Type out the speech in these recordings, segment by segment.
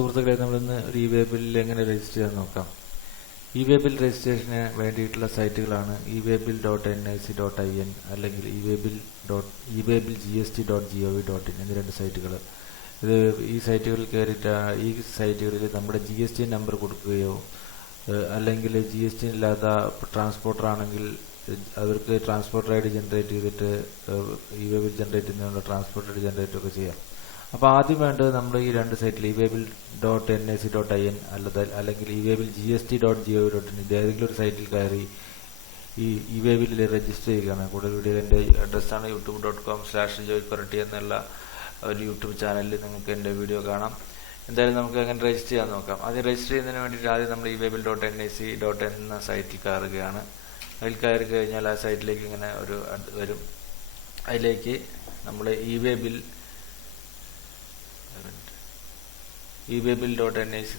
സുഹൃത്തുക്കളെ, നമ്മളിന്ന് ഒരു Eway ബില്ലിൽ എങ്ങനെ രജിസ്റ്റർ ചെയ്യാൻ നോക്കാം. Eway ബിൽ രജിസ്ട്രേഷന് വേണ്ടിയിട്ടുള്ള സൈറ്റുകളാണ് ewaybill.nic.in അല്ലെങ്കിൽ ewaybill.gst.gov.in എന്നീ രണ്ട് സൈറ്റുകൾ. ഈ സൈറ്റുകളിൽ കയറിയിട്ട് ഈ സൈറ്റുകളിൽ നമ്മുടെ GST നമ്പർ കൊടുക്കുകയോ അല്ലെങ്കിൽ GST ഇല്ലാത്ത ട്രാൻസ്പോർട്ടർ ആണെങ്കിൽ അവർക്ക് ട്രാൻസ്പോർട്ടർ ID ജനറേറ്റ് ചെയ്തിട്ട് Eway ബിൽ ജനറേറ്റ് ചെയ്യുന്നതിനുള്ള ട്രാൻസ്പോർട്ടർ ID ജനറേറ്റ് ഒക്കെ ചെയ്യാം. അപ്പോൾ ആദ്യം വേണ്ടത് നമ്മൾ ഈ രണ്ട് സൈറ്റിൽ ewaybill.nic.in അല്ലെങ്കിൽ ewaybill.gst.gov.in ഇത് ഏതെങ്കിലും ഒരു സൈറ്റിൽ കയറി ഈ Eway ബില്ലിൽ രജിസ്റ്റർ ചെയ്യുകയാണ്. കൂടുതൽ വീഡിയോ എൻ്റെ അഡ്രസ്സാണ് youtube.com/joykorati എന്നുള്ള ഒരു യൂട്യൂബ് ചാനലിൽ നിങ്ങൾക്ക് എൻ്റെ വീഡിയോ കാണാം. എന്തായാലും നമുക്ക് അങ്ങനെ രജിസ്റ്റർ ചെയ്യാൻ നോക്കാം. ആദ്യം രജിസ്റ്റർ ചെയ്യുന്നതിന് വേണ്ടിയിട്ട് ആദ്യം നമ്മൾ ewaybill.nic.in എന്ന സൈറ്റിൽ കയറുകയാണ്. അതിൽ കയറി കഴിഞ്ഞാൽ ആ സൈറ്റിലേക്ക് ഇങ്ങനെ ഒരു വരും. അതിലേക്ക് നമ്മൾ ewaybill.nic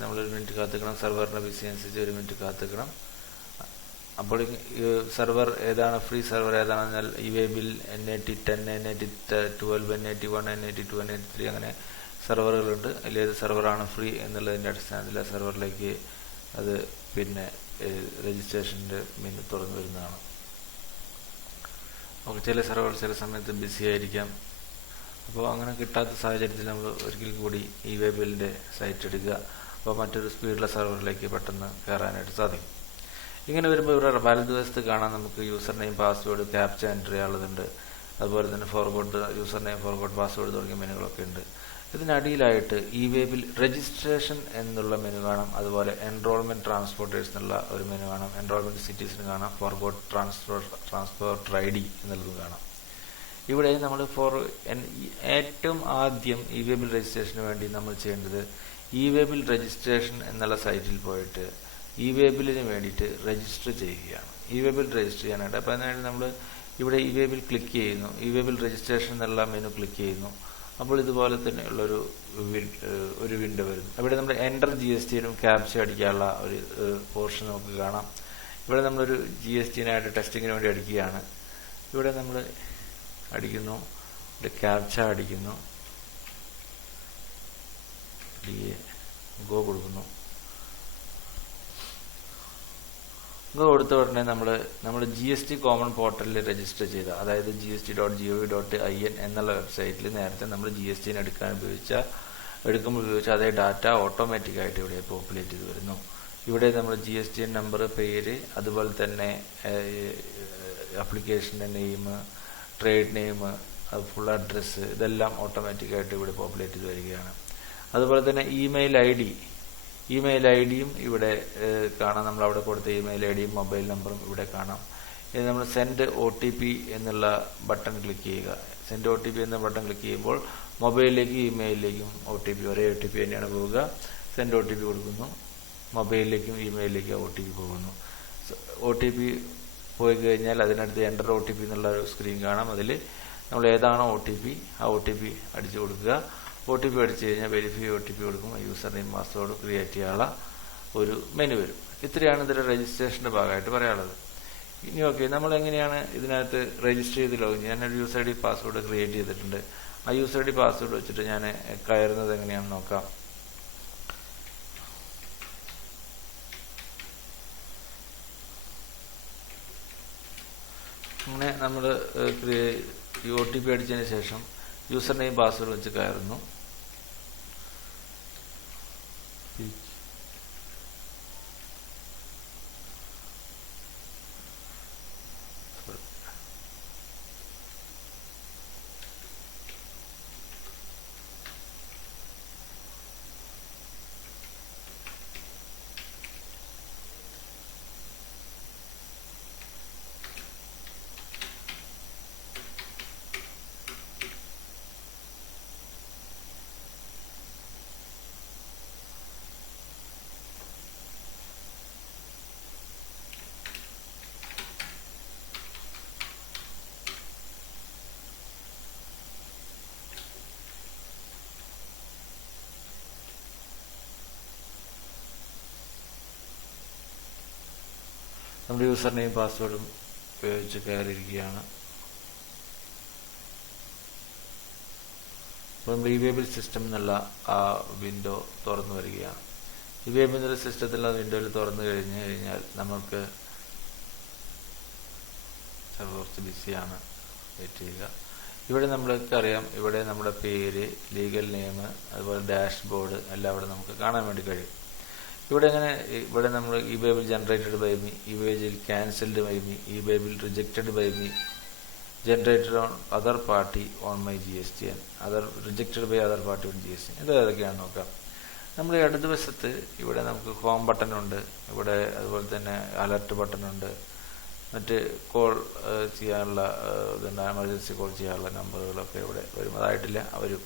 നമ്മൾ ഒരു മിനിറ്റ് കാത്തിക്കണം. സെർവറിൻ്റെ ബിസി അനുസരിച്ച് ഒരു മിനിറ്റ് കാത്തിക്കണം. അപ്പോൾ സെർവർ ഏതാണ്, free server ഏതാണെന്നാൽ Ewaybill N8010, N8012, N81, N82, N83 അങ്ങനെ സെർവറുകളുണ്ട്. അതിലേത് സെർവറാണ് ഫ്രീ എന്നുള്ളതിൻ്റെ അടിസ്ഥാനത്തിൽ ആ സെർവറിലേക്ക് അത് പിന്നെ രജിസ്ട്രേഷൻ്റെ മെനു തുറന്നു വരുന്നതാണ്. നമുക്ക് ചില സെർവർ ചില സമയത്ത് ബിസി ആയിരിക്കാം. അപ്പോൾ അങ്ങനെ കിട്ടാത്ത സാഹചര്യത്തിൽ നമ്മൾ ഒരിക്കൽ കൂടി Ewaybill സൈറ്റ് എടുക്കുക. അപ്പോൾ മറ്റൊരു സ്പീഡുള്ള സെർവറിലേക്ക് പെട്ടെന്ന് കയറാനായിട്ട് സാധിക്കും. ഇങ്ങനെ വരുമ്പോൾ ഇവിടെ വലതുവശത്ത് കാണാൻ നമുക്ക് user name, password, captcha entry ചെയ്യാനുള്ളതുണ്ട്. അതുപോലെ തന്നെ forgot user name, forgot password തുടങ്ങിയ മെനുകളൊക്കെ ഉണ്ട്. ഇതിനടിയിലായിട്ട് Ewaybill രജിസ്ട്രേഷൻ എന്നുള്ള മെനു കാണാം. അതുപോലെ എൻറോൾമെൻറ്റ് ട്രാൻസ്പോർട്ടേഴ്സ് എന്നുള്ള ഒരു മെനു കാണാം. എൻറോൾമെൻറ്റ് സിറ്റീസിന് കാണാം. ഫോർഗോട്ട് ട്രാൻസ്പോർട്ടർ ID എന്നുള്ളത് കാണാം. ഇവിടെ നമ്മൾ ഏറ്റവും ആദ്യം Ewaybill രജിസ്ട്രേഷന് വേണ്ടി നമ്മൾ ചെയ്യേണ്ടത് Ewaybill രജിസ്ട്രേഷൻ എന്നുള്ള സൈറ്റിൽ പോയിട്ട് Ewaybill വേണ്ടിയിട്ട് രജിസ്റ്റർ ചെയ്യുകയാണ്. Ewaybill രജിസ്റ്റർ ചെയ്യാനായിട്ട് അപ്പോൾ അതിനായിട്ട് നമ്മൾ ഇവിടെ Ewaybill ക്ലിക്ക് ചെയ്യുന്നു. Ewaybill രജിസ്ട്രേഷൻ എന്നുള്ള മെനു ക്ലിക്ക് ചെയ്യുന്നു. അപ്പോൾ ഇതുപോലെ തന്നെ ഉള്ളൊരു വിൻഡോ വരുന്നു. ഇവിടെ നമ്മൾ എൻ്റർ GSTനും ക്യാപ്ച അടിക്കാനുള്ള ഒരു പോർഷൻ നമുക്ക് കാണാം. ഇവിടെ നമ്മളൊരു GSTനായിട്ട് ടെസ്റ്റിങ്ങിന് വേണ്ടി അടിക്കുകയാണ്. ഇവിടെ നമ്മൾ അടിക്കുന്നു, ക്യാപ്ച അടിക്കുന്നു, ഗോ കൊടുക്കുന്നു. ഗോ കൊടുത്ത ഉടനെ നമ്മൾ GST കോമൺ പോർട്ടലിൽ രജിസ്റ്റർ ചെയ്ത, അതായത് gst.gov.in എന്നുള്ള വെബ്സൈറ്റിൽ നേരത്തെ നമ്മൾ GSTന് എടുക്കുമ്പോൾ ഉപയോഗിച്ച അതേ ഡാറ്റ ഓട്ടോമാറ്റിക്കായിട്ട് ഇവിടെ പോപ്പുലേറ്റ് ചെയ്ത് വരുന്നു. ഇവിടെ നമ്മൾ GST നമ്പർ, പേര്, അതുപോലെ തന്നെ ആപ്ലിക്കേഷൻ്റെ name, trade name, full address ഇതെല്ലാം ഓട്ടോമാറ്റിക്കായിട്ട് ഇവിടെ പോപ്പുലേറ്റ് ചെയ്ത് വരികയാണ്. അതുപോലെ തന്നെ ഇമെയിൽ ഐഡിയും ഇവിടെ കാണാം. നമ്മളവിടെ കൊടുത്ത ഇമെയിൽ ഐഡിയും മൊബൈൽ നമ്പറും ഇവിടെ കാണാം. ഇനി നമ്മൾ സെൻഡ് OTP എന്നുള്ള ബട്ടൺ ക്ലിക്ക് ചെയ്യുക. സെൻഡ് OTP എന്ന ബട്ടൺ ക്ലിക്ക് ചെയ്യുമ്പോൾ മൊബൈലിലേക്കും ഇമെയിലിലേക്കും ഒരേ OTP തന്നെയാണ് പോവുക. സെൻഡ് OTP കൊടുക്കുന്നു, മൊബൈലിലേക്കും ഇമെയിലിലേക്കും OTP പോകുന്നു. OTP പോയി കഴിഞ്ഞാൽ അതിനടുത്ത് എൻ്റർ OTP എന്നുള്ള ഒരു സ്ക്രീൻ കാണാം. അതിൽ നമ്മൾ ഏതാണോ OTP ആ OTP അടിച്ചു കൊടുക്കുക. OTP അടിച്ചു കഴിഞ്ഞാൽ വെരിഫൈ OTP കൊടുക്കും. യൂസർ നെയിം, പാസ്വേഡ് ക്രിയേറ്റ് ചെയ്യാനുള്ള ഒരു മെനു വരും. ഇത്രയാണ് ഇതിൻ്റെ രജിസ്ട്രേഷൻ്റെ ഭാഗമായിട്ട് പറയാനുള്ളത്. ഇനി ഓക്കെ, നമ്മൾ എങ്ങനെയാണ് ഇതിനകത്ത് രജിസ്റ്റർ ചെയ്ത് ലോഗിൻ ചെയ്യാൻ? ഞാനൊരു യൂസർ ID പാസ്വേഡ് ക്രിയേറ്റ് ചെയ്തിട്ടുണ്ട്. ആ യൂസർ ID പാസ്വേഡ് വെച്ചിട്ട് ഞാൻ കയറുന്നത് എങ്ങനെയാണെന്ന് നോക്കാം. അങ്ങനെ നമ്മൾ OTP അടിച്ചതിന് ശേഷം യൂസർ നെയിം, പാസ്വേഡ് വെച്ച് കയറുന്നു. നമ്മുടെ യൂസർ നെയിം, പാസ്വേഡും ഉപയോഗിച്ച് കയറിയിരിക്കുകയാണ്. അപ്പോൾ നമ്മൾ ഇവേ ബിൽ സിസ്റ്റം എന്നുള്ള ആ വിൻഡോ തുറന്നു വരികയാണ്. ഇവേ ബിൽ എന്നുള്ള സിസ്റ്റത്തിലുള്ള വിൻഡോയിൽ തുറന്നു കഴിഞ്ഞാൽ നമുക്ക് കുറച്ച് ബിസിയാണ്, വെയിറ്റ് ചെയ്യുക. ഇവിടെ നമ്മൾക്ക് അറിയാം, ഇവിടെ നമ്മുടെ പേര്, ലീഗൽ നെയിം, അതുപോലെ ഡാഷ്ബോർഡ് എല്ലാം ഇവിടെ നമുക്ക് കാണാൻ വേണ്ടി കഴിയും. ഇവിടെ നമ്മൾ eway bill generated by me, eway bill cancelled by me, eway bill rejected by me, generated on other party on my GST, rejected by other party on GST. ഇത് ഏതൊക്കെയാണെന്ന് നോക്കാം. നമ്മുടെ ഇടതുവശത്ത് ഇവിടെ നമുക്ക് ഹോം ബട്ടൺ ഉണ്ട്, ഇവിടെ അതുപോലെ തന്നെ അലർട്ട് ബട്ടൺ ഉണ്ട്, മറ്റ് കോൾ ചെയ്യാനുള്ള എമർജൻസി കോൾ ചെയ്യാനുള്ള നമ്പറുകളൊക്കെ ഇവിടെ വരും. അതായിട്ടില്ല വരും.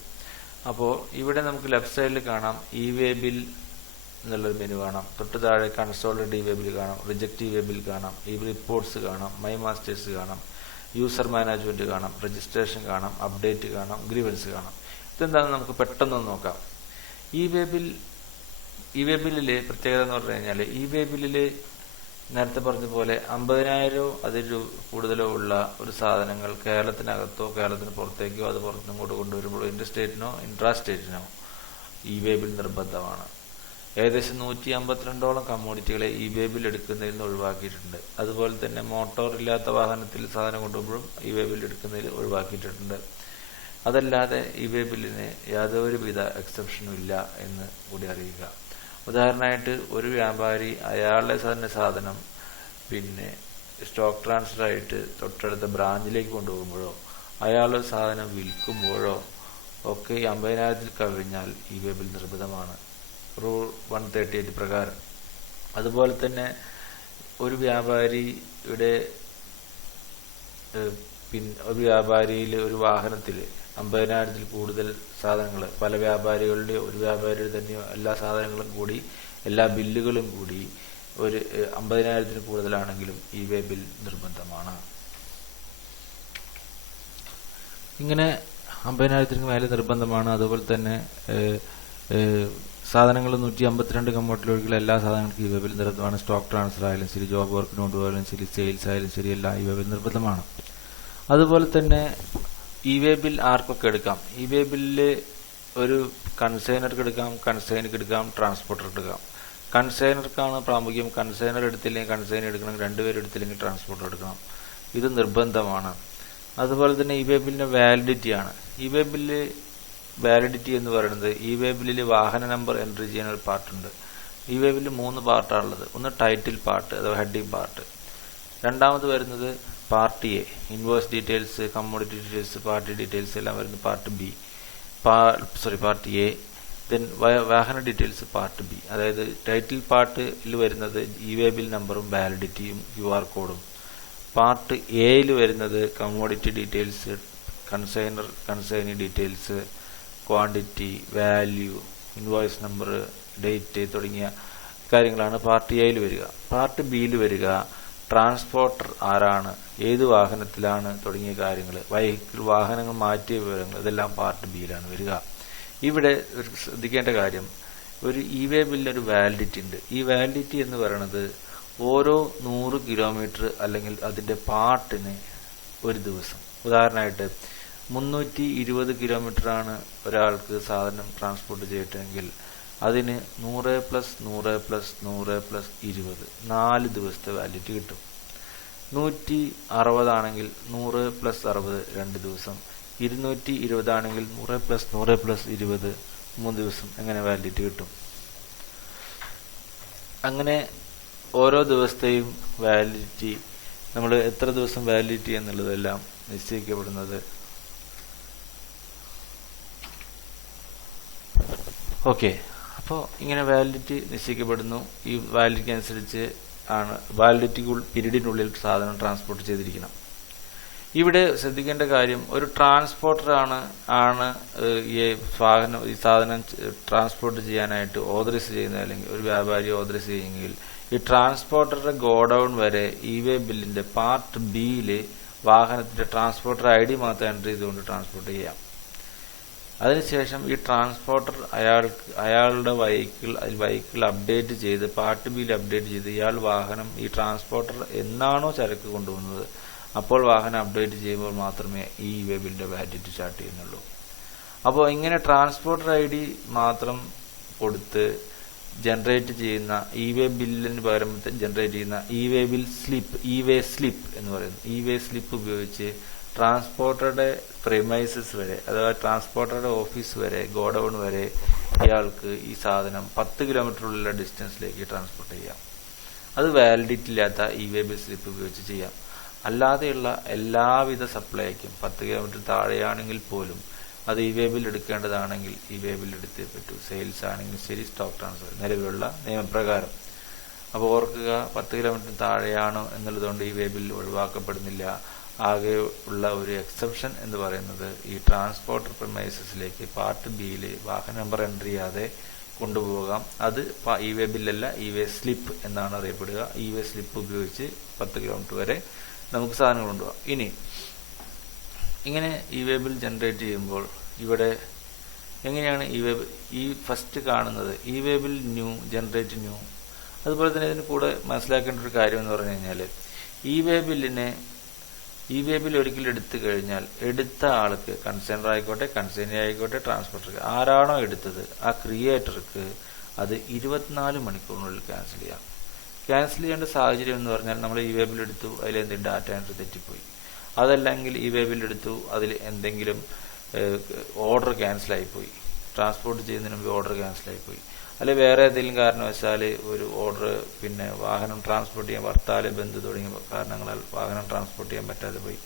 അപ്പോൾ ഇവിടെ നമുക്ക് ലെഫ്റ്റ് സൈഡിൽ കാണാം ഇവേ ബിൽ എന്നുള്ളൊരു മെനു കാണാം. തൊട്ട് താഴെ കൺസോൾഡ് ഇവേ ബിൽ കാണാം, റിജക്റ്റ് ഇവേ ബിൽ കാണാം, ഈ റിപ്പോർട്ട്സ് കാണാം, മൈ മാസ്റ്റേഴ്സ് കാണാം, യൂസർ മാനേജ്മെന്റ് കാണാം, രജിസ്ട്രേഷൻ കാണാം, അപ്ഡേറ്റ് കാണാം, ഗ്രീവൻസ് കാണാം. ഇതെന്താണെന്ന് നമുക്ക് പെട്ടെന്ന് നോക്കാം. ഇവേ ബില്ലിലെ പ്രത്യേകത എന്ന് പറഞ്ഞു കഴിഞ്ഞാൽ ഇവേ ബില്ലില് നേരത്തെ പറഞ്ഞ പോലെ 50,000 അതിൽ കൂടുതലോ ഉള്ള ഒരു സാധനങ്ങൾ കേരളത്തിനകത്തോ കേരളത്തിന് പുറത്തേക്കോ അത് പുറത്തുനിന്ന് ഇങ്ങോട്ട് കൊണ്ടുവരുമ്പോഴോ ഇൻട്രാ സ്റ്റേറ്റിനോ ഇവേ ബിൽ നിർബന്ധമാണ്. ഏകദേശം 152ഓളം കമ്മോഡിറ്റികളെ ഇവേ ബിൽ എടുക്കുന്നതിൽ നിന്ന് ഒഴിവാക്കിയിട്ടുണ്ട്. അതുപോലെ തന്നെ മോട്ടോർ ഇല്ലാത്ത വാഹനത്തിൽ സാധനം കൊണ്ടുപോകുമ്പോഴും ഇവേ ബിൽ എടുക്കുന്നതിൽ ഒഴിവാക്കിയിട്ടുണ്ട്. അതല്ലാതെ ഇവേ ബില്ലിന് യാതൊരുവിധ എക്സെപ്ഷനും ഇല്ല എന്ന് കൂടി അറിയുക. ഉദാഹരണമായിട്ട് ഒരു വ്യാപാരി അയാളുടെ തന്നെ സാധനം പിന്നെ സ്റ്റോക്ക് ട്രാൻസ്ഫർ ആയിട്ട് തൊട്ടടുത്ത ബ്രാഞ്ചിലേക്ക് കൊണ്ടുപോകുമ്പോഴോ അയാളുടെ സാധനം വിൽക്കുമ്പോഴോ ഒക്കെ 50,000 കവിഞ്ഞാൽ ഇവേ ബിൽ നിർബന്ധമാണ്, റൂൾ 138 പ്രകാരം. അതുപോലെ തന്നെ ഒരു വ്യാപാരിയുടെ ഒരു വാഹനത്തിൽ 50,000 കൂടുതൽ സാധനങ്ങൾ, പല വ്യാപാരികളുടെയോ ഒരു വ്യാപാരിയുടെ തന്നെയോ എല്ലാ സാധനങ്ങളും കൂടി എല്ലാ ബില്ലുകളും കൂടി ഒരു 50,000 കൂടുതലാണെങ്കിലും ഇവേ ബിൽ നിർബന്ധമാണ്. ഇങ്ങനെ 50,000 മേലെ നിർബന്ധമാണ്. അതുപോലെ തന്നെ സാധനങ്ങൾ 152 കമ്മോഡിറ്റിയിലൊഴികെ എല്ലാ സാധനങ്ങൾക്കും ഇവേ ബിൽ നിർബന്ധമാണ്. സ്റ്റോക്ക് ട്രാൻസ്ഫർ ആയാലും ശരി, ജോബ് വർക്കിന് കൊണ്ടുപോയാലും ശരി, സെയിൽസ് ആയാലും ശരി, എല്ലാം ഇവേ ബിൽ നിർബന്ധമാണ്. അതുപോലെ തന്നെ ഇവേ ബിൽ ആർക്കൊക്കെ എടുക്കാം? ഇവേ ബില്ല് ഒരു കൺസൈനർക്ക് എടുക്കാം, കൺസൈനർക്ക് എടുക്കാം, ട്രാൻസ്പോർട്ടർക്ക് എടുക്കാം. കൺസൈനർക്കാണ് പ്രാമുഖ്യം. കൺസൈനർ എടുത്തില്ലെങ്കിൽ കൺസൈനർ എടുക്കണം, രണ്ടുപേരും എടുത്തില്ലെങ്കിൽ ട്രാൻസ്പോർട്ടർ എടുക്കണം. ഇത് നിർബന്ധമാണ്. അതുപോലെ തന്നെ ഇവേ ബില്ലിന്റെ വാലിഡിറ്റിയാണ്. ഇവേ ബില്ല് വാലിഡിറ്റി എന്ന് പറയുന്നത് ഇവേ ബില്ലിൽ വാഹന നമ്പർ എൻട്രി ചെയ്യാൻ ഒരു പാർട്ടുണ്ട്. ഇവേ ബില്ല് 3 പാർട്ടാണുള്ളത്. ഒന്ന് ടൈറ്റിൽ പാർട്ട് അഥവാ ഹെഡിങ് പാർട്ട്, രണ്ടാമത് വരുന്നത് part A, invoice details, commodity details, party details എല്ലാം വരുന്നത് പാർട്ട് എ. ദെൻ വാഹന ഡീറ്റെയിൽസ് പാർട്ട് ബി. അതായത് ടൈറ്റിൽ പാർട്ടിൽ വരുന്നത് ഇവേ ബിൽ നമ്പറും വാലിഡിറ്റിയും QR കോഡും. പാർട്ട് എയിൽ വരുന്നത് commodity details, consignee details, quantity, value, invoice number, date തുടങ്ങിയ കാര്യങ്ങളാണ് പാർട്ട് എയിൽ വരിക. പാർട്ട് ബിയിൽ വരിക ട്രാൻസ്പോർട്ടർ ആരാണ്, ഏത് വാഹനത്തിലാണ് തുടങ്ങിയ കാര്യങ്ങൾ, വാഹനങ്ങൾ മാറ്റിയ വിവരങ്ങൾ, ഇതെല്ലാം പാർട്ട് ബിയിലാണ് വരിക. ഇവിടെ ഒരു ശ്രദ്ധിക്കേണ്ട കാര്യം, ഒരു ഇവേ ബില്ലിന് ഒരു വാലിഡിറ്റി ഉണ്ട്. ഈ വാലിഡിറ്റി എന്ന് പറയുന്നത് ഓരോ 100 കിലോമീറ്റർ അല്ലെങ്കിൽ അതിന്റെ പാർട്ടിന് ഒരു ദിവസം. ഉദാഹരണമായിട്ട് 320 കിലോമീറ്ററാണ് ഒരാൾക്ക് സാധനം ട്രാൻസ്പോർട്ട് ചെയ്തിട്ടെങ്കിൽ അതിന് 100 + 100 + 100 + 20 4 ദിവസത്തെ വാലിഡിറ്റി കിട്ടും. 160 ആണെങ്കിൽ 100 + 60 2 ദിവസം, 220 ആണെങ്കിൽ 100 + 100 + 20 3 ദിവസം, അങ്ങനെ വാലിഡിറ്റി കിട്ടും. അങ്ങനെ ഓരോ ദിവസത്തെയും വാലിഡിറ്റി, നമ്മൾ എത്ര ദിവസം വാലിഡിറ്റി എന്നുള്ളതെല്ലാം നിശ്ചയിക്കപ്പെടുന്നത്. ഓക്കെ, അപ്പോൾ ഇങ്ങനെ വാലിഡിറ്റി നിശ്ചയിക്കപ്പെടുന്നു. ഈ വാലിഡിറ്റി അനുസരിച്ച് ആണ് വാലിഡിറ്റി പീരീഡിനുള്ളിൽ സാധനം ട്രാൻസ്പോർട്ട് ചെയ്തിരിക്കണം. ഇവിടെ ശ്രദ്ധിക്കേണ്ട കാര്യം, ഒരു ട്രാൻസ്പോർട്ടർ ആണ് ഈ സാധനം ട്രാൻസ്പോർട്ട് ചെയ്യാനായിട്ട് ഓതറൈസ് ചെയ്യുന്നത്, അല്ലെങ്കിൽ ഒരു വ്യാപാരി ഓതറൈസ് ചെയ്യുമെങ്കിൽ ഈ ട്രാൻസ്പോർട്ടറുടെ ഗോഡൌൺ വരെ ഇവേ ബില്ലിന്റെ പാർട്ട് ബിയിൽ വാഹനത്തിന്റെ ട്രാൻസ്പോർട്ടർ ID മാത്രം എൻട്രി ചെയ്തുകൊണ്ട് ട്രാൻസ്പോർട്ട് ചെയ്യാം. അതിനുശേഷം ഈ ട്രാൻസ്പോർട്ടർ അയാളുടെ വെഹിക്കിൾ അപ്ഡേറ്റ് ചെയ്ത് പാർട്ട് ബിയിൽ അപ്ഡേറ്റ് ചെയ്ത് ഇയാൾ വാഹനം ഈ ട്രാൻസ്പോർട്ടർ എന്നാണോ ചരക്ക് കൊണ്ടുപോകുന്നത് അപ്പോൾ വാഹനം അപ്ഡേറ്റ് ചെയ്യുമ്പോൾ മാത്രമേ ഈ ഇവേ ബില്ലിന്റെ വാലിഡിറ്റി സ്റ്റാർട്ട് ചെയ്യുന്നുള്ളൂ. അപ്പോൾ ഇങ്ങനെ ട്രാൻസ്പോർട്ടർ ID മാത്രം കൊടുത്ത് ജനറേറ്റ് ചെയ്യുന്ന ഇവേ ബില്ലിന് പകരം ജനറേറ്റ് ചെയ്യുന്ന ഇവേ സ്ലിപ്പ് എന്ന് പറയുന്നു. ഇവേ സ്ലിപ്പ് ഉപയോഗിച്ച് ട്രാൻസ്പോർട്ടറുടെ പ്രിമൈസസ് വരെ, അഥവാ ട്രാൻസ്പോർട്ടറുടെ ഓഫീസ് വരെ, ഗോഡൌൺ വരെ ഇയാൾക്ക് ഈ സാധനം 10 കിലോമീറ്ററുള്ള ഡിസ്റ്റൻസിലേക്ക് ട്രാൻസ്പോർട്ട് ചെയ്യാം. അത് വാലിഡിറ്റി ഇല്ലാത്ത ഇവേ ബിൽ സ്ലിപ്പ് ഉപയോഗിച്ച് ചെയ്യാം. അല്ലാതെയുള്ള എല്ലാവിധ സപ്ലൈക്കും 10 കിലോമീറ്റർ താഴെയാണെങ്കിൽ പോലും അത് ഇവേ ബിൽ എടുക്കേണ്ടതാണെങ്കിൽ ഇവേ ബിൽ എടുത്തേ പറ്റൂ. സെയിൽസ് ആണെങ്കിലും ശരി, സ്റ്റോക്ക് ട്രാൻസ്ഫർ നിലവിലുള്ള നിയമപ്രകാരം. അപ്പോൾ ഓർക്കുക, 10 കിലോമീറ്റർ താഴെയാണോ എന്നുള്ളതുകൊണ്ട് ഇവേ ബിൽ ഒഴിവാക്കപ്പെടുന്നില്ല. ആകെ ഉള്ള ഒരു എക്സെപ്ഷൻ എന്ന് പറയുന്നത് ഈ ട്രാൻസ്പോർട്ടർ പ്രിമൈസസിലേക്ക് പാർട്ട് ബിയിൽ വാഹന നമ്പർ എൻട്രി ചെയ്യാതെ കൊണ്ടുപോകാം. അത് ഇവേ ബില്ലല്ല, ഇവേ സ്ലിപ്പ് എന്നാണ് അറിയപ്പെടുക. ഇവേ സ്ലിപ്പ് ഉപയോഗിച്ച് 10 കിലോമീറ്റർ വരെ നമുക്ക് സാധനങ്ങൾ കൊണ്ടുപോകാം. ഇനി ഇങ്ങനെ ഇവേ ബിൽ ജനറേറ്റ് ചെയ്യുമ്പോൾ ഇവിടെ എങ്ങനെയാണ് ഈ ഫസ്റ്റ് കാണുന്നത് ഇവേ ബിൽ ന്യൂ, ജനറേറ്റ് ന്യൂ. അതുപോലെ തന്നെ ഇതിന് കൂടെ മനസ്സിലാക്കേണ്ട ഒരു കാര്യം എന്ന് പറഞ്ഞു കഴിഞ്ഞാൽ ഇവേ ബിൽ ഒരിക്കലും എടുത്തു കഴിഞ്ഞാൽ എടുത്ത ആൾക്ക്, കൺസൈനർ ആയിക്കോട്ടെ, കൺസൈനി ആയിക്കോട്ടെ, ട്രാൻസ്പോർട്ടർക്ക് ആരാണോ എടുത്തത് ആ ക്രിയേറ്റർക്ക് അത് 24 മണിക്കൂറിനുള്ളിൽ ക്യാൻസൽ ചെയ്യാം. ക്യാൻസൽ ചെയ്യേണ്ട സാഹചര്യം എന്ന് പറഞ്ഞാൽ നമ്മൾ ഇവേ ബിൽ എടുത്തു, അതിലെന്തെങ്കിലും ഡാറ്റ എൻട്രി തെറ്റിപ്പോയി, അതല്ലെങ്കിൽ ഇവേ ബിൽ എടുത്തു, അതിൽ എന്തെങ്കിലും ഓർഡർ ക്യാൻസലായിപ്പോയി, ട്രാൻസ്പോർട്ട് ചെയ്യുന്നതിന് മുമ്പ് ഓർഡർ ക്യാൻസലായിപ്പോയി, അല്ലെങ്കിൽ വേറെ ഏതെങ്കിലും കാരണവശാൽ ഒരു ഓർഡർ പിന്നെ വാഹനം ട്രാൻസ്പോർട്ട് ചെയ്യാൻ ഹർത്താൽ, ബന്ദ് തുടങ്ങിയ കാരണങ്ങളാൽ വാഹനം ട്രാൻസ്പോർട്ട് ചെയ്യാൻ പറ്റാതെ പോയി.